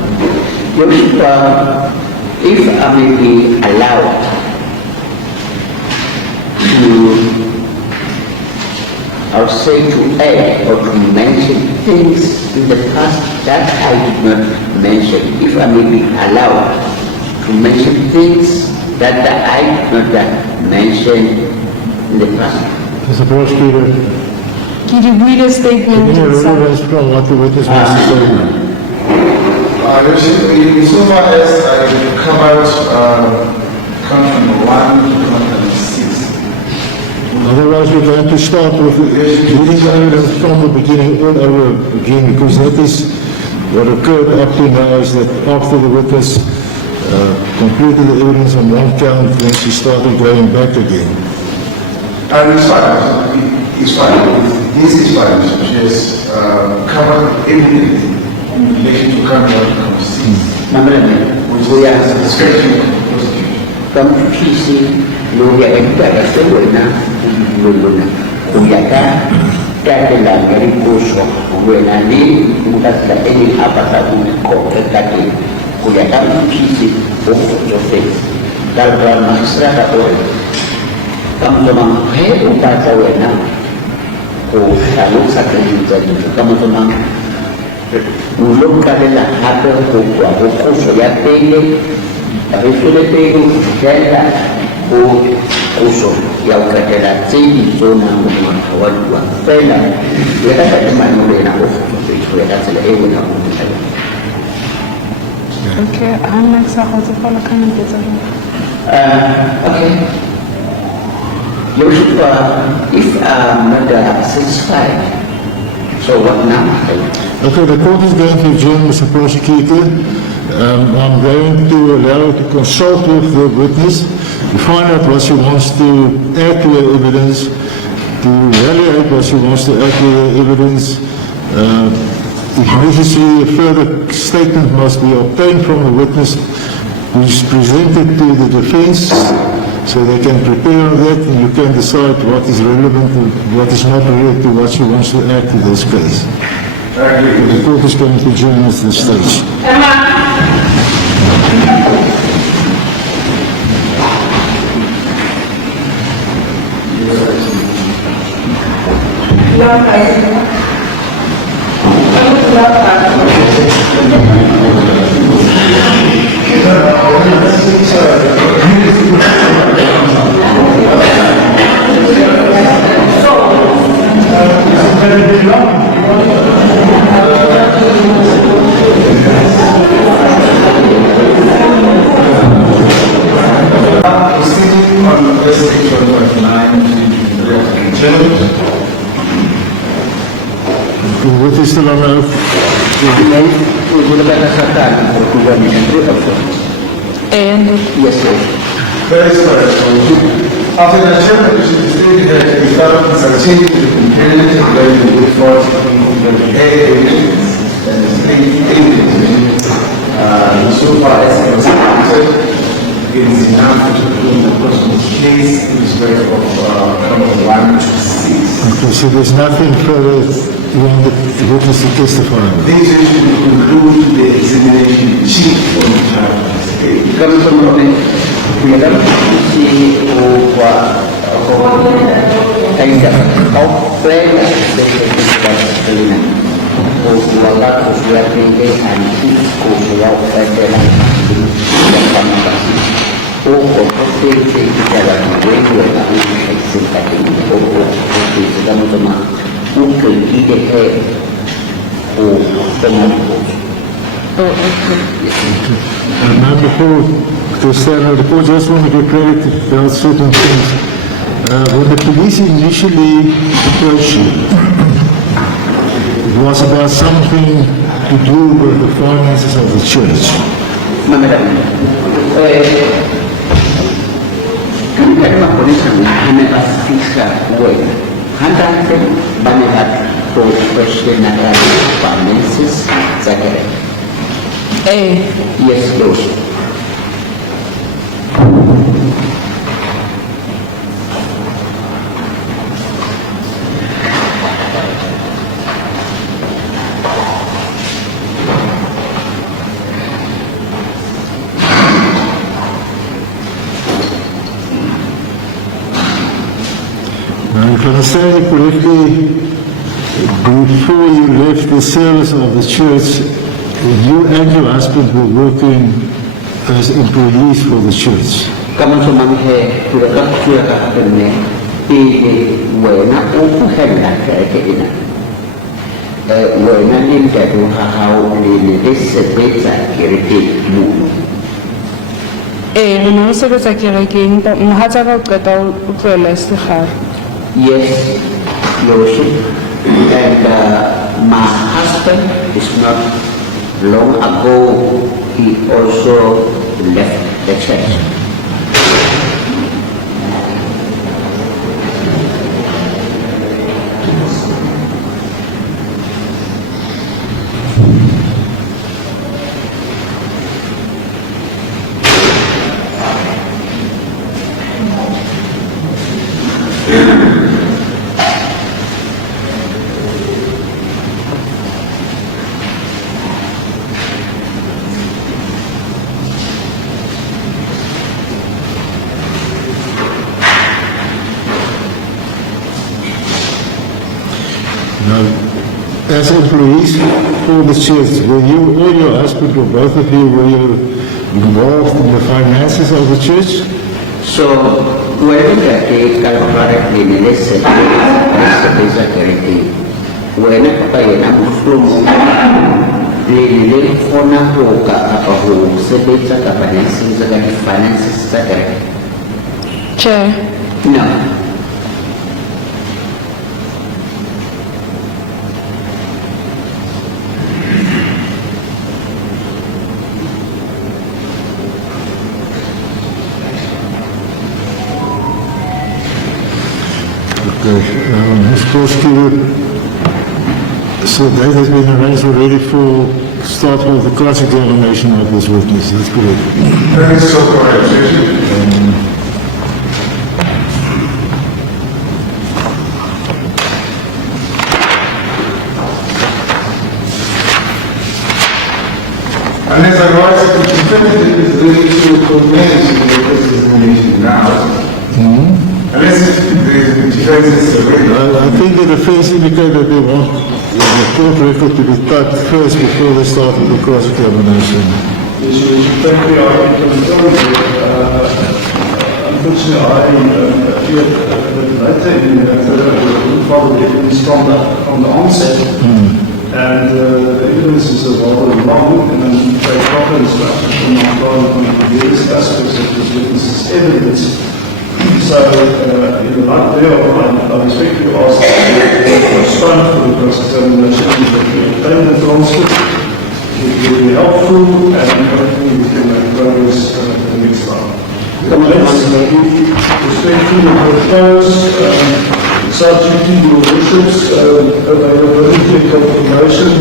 If I may be allowed to, I would say, to add or to mention things in the past that I did not mention. If I may be allowed to mention things that I did not mention in the past. Mr. Prosecutor, Ke di buile statement any sa. relevance from what the witness wants to say? So far as I covered count number 1 to count number 6. Otherwise, we're going to start with reading the evidence from the beginning all over again, because that is what occurred up to now, is that after the witness completed the evidence on one count, then she started going back again. And it's fine. It's fine. This is fine. She has covered everything in relation to count 1 to count 6. We are Discretion of the prosecution. from PC, Luria Edgar, Selena, Luluna, Uyaka, Tatela, Mariposo, when I need to have any apathy that Uyaka, PC, both your face. Dalva Mastrata oil. Come to my head, Utata, or Saluk Satan, come to my Nulungka de la hata hukuso ya pele, abisule pele kutenda hukuso ya ukatela tsini zona mwaka wa fela ya kata manule na hukuso ya kata la ewe na hukuso. Okay, I'm next. I'll come and get Okay. If I'm not satisfied, so what now? Okay, the court is going to adjourn, Mr. Prosecutor. I'm going to allow you to consult with the witness to find out what she wants to add to the evidence, to evaluate what she wants to add to the evidence. If necessary, a further statement must be obtained from the witness who is presented to the defense, so they can prepare on that, and you can decide what is relevant and what is not related to what she wants to add to this case. The court is going to adjourn at this stage. Proceeding on the section of 9 The witness still on oath. And Yes, sir. That is correct. After the chairman, she stated that the government has changed the complaint regarding the good force of the evidence and the state evidence. So far as considered, it is enough to prove the person's case in respect of count 1 to 6. Okay, so there's nothing further you want the witness to testify on? This is to conclude the examination sheet for the child. Teman-teman, dalam posisi kaedah outline dari kelima, usualat usulat tinggi anti usulat dalam komunikasi, komunikasi dalam video yang singkat ini, komunikasi teman-teman mungkin ide komunikasi. Oh, okay. Now before to stand on the court, just want to give credit to certain things. When the police initially approached you, it was about something to do with the finances of the church. Kami dari polis kami mengasihkan uang. Hantar banyak profesional finances saya. Yes, those. Now, if I understand it correctly, before you left the service of the church, you and your husband were working as employees for the church. Kamu semang he sudah kahapene ini wena upu hendak kerana wena ni jadu hau ni disebeza kiriti mu. Re ne re sebetsa kerekeng, mohatsa ka o qeta o tlohela sekgala. Yes, Lordship, and my husband is not. Long ago, he also left the church. Now, as employees for the church, were you or your husband or both of you, were you involved in the finances of the church? So, whenever they calculate the necessary security, whenever I am Muslim, the phone book of who sebetsa finances secretary. Chair. No. Ms. Prosecutor, so that has been arranged already for start with the cross-examination of this witness, that's correct. That is so correct. Unless otherwise, the defendant is ready to commence the cross-examination now. Unless the defense is ready. I think the defense indicated that they want the court record to be cut first before they start with the cross-examination. Thank you, I can tell you, unfortunately, I appeared later in the father evidence from the onset, and the evidence is rather long, and then very proper instructions from my father on various aspects of this witness's evidence. So, in the light thereof, I respectfully ask that you postpone for the cross-examination that we obtain the transcript. It will be helpful, and hopefully we can make progress the next time. Respectfully propose, subject to your worship's availability and confirmation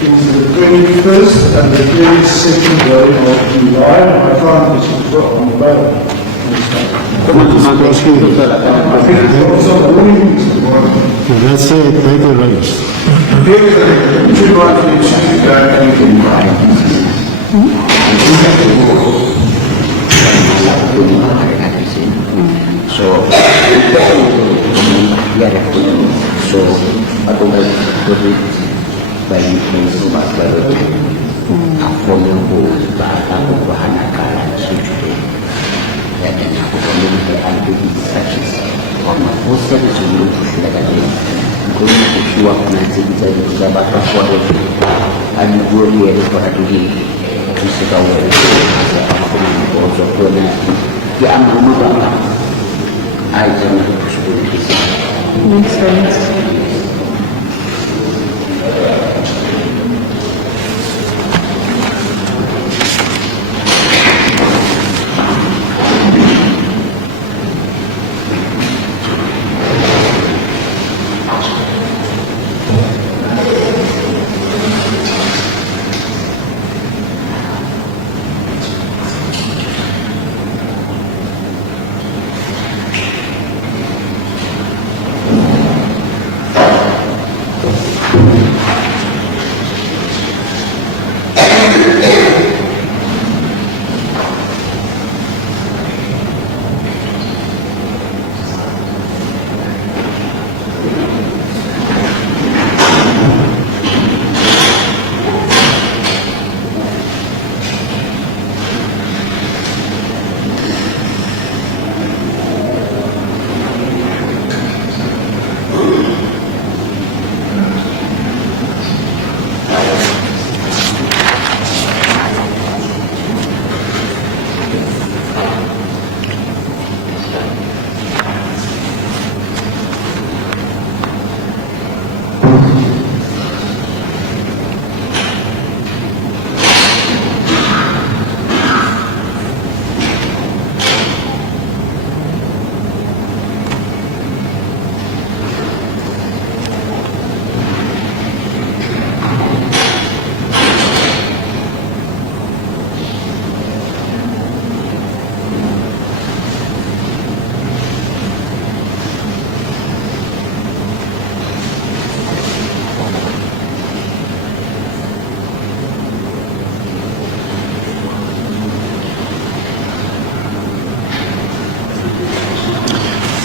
is the 21st and the 22nd day of July. I find this is on the bail. Let's say it take a race. So aku beri bayi itu masalah aku yang aku bahan akalan suci ya dan aku memiliki antisipasi orang pusat sebelum sudah ada aku suap nanti bisa dijabat kuat anu dua dia itu pada diri bisa tahu apa pun untuk kena ya amal apa aja untuk sebelum bisa. Makes sense.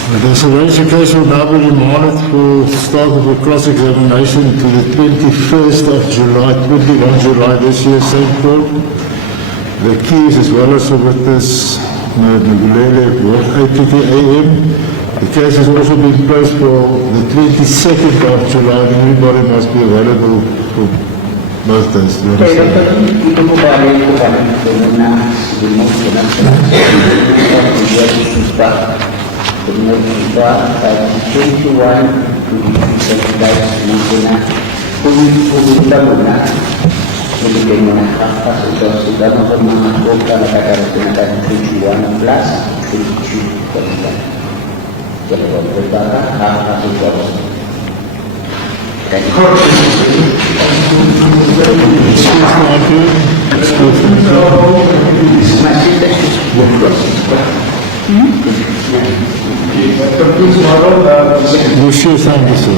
The surveillance case will now be remanded for start of a cross-examination to the 21st of July, 21 July this year, same court. The keys as well as the witness, Nagulele, were 8:30 a.m. The case has also been placed for the 22nd of July, and everybody must be available for both days. Itu kembali kepada benar kita 21 menggunakan kita guna sebagaimana apa sudah mengakukan kata-kata 21 plus 7 jadi berbeda apa sudah dan Monsieur Sanderson.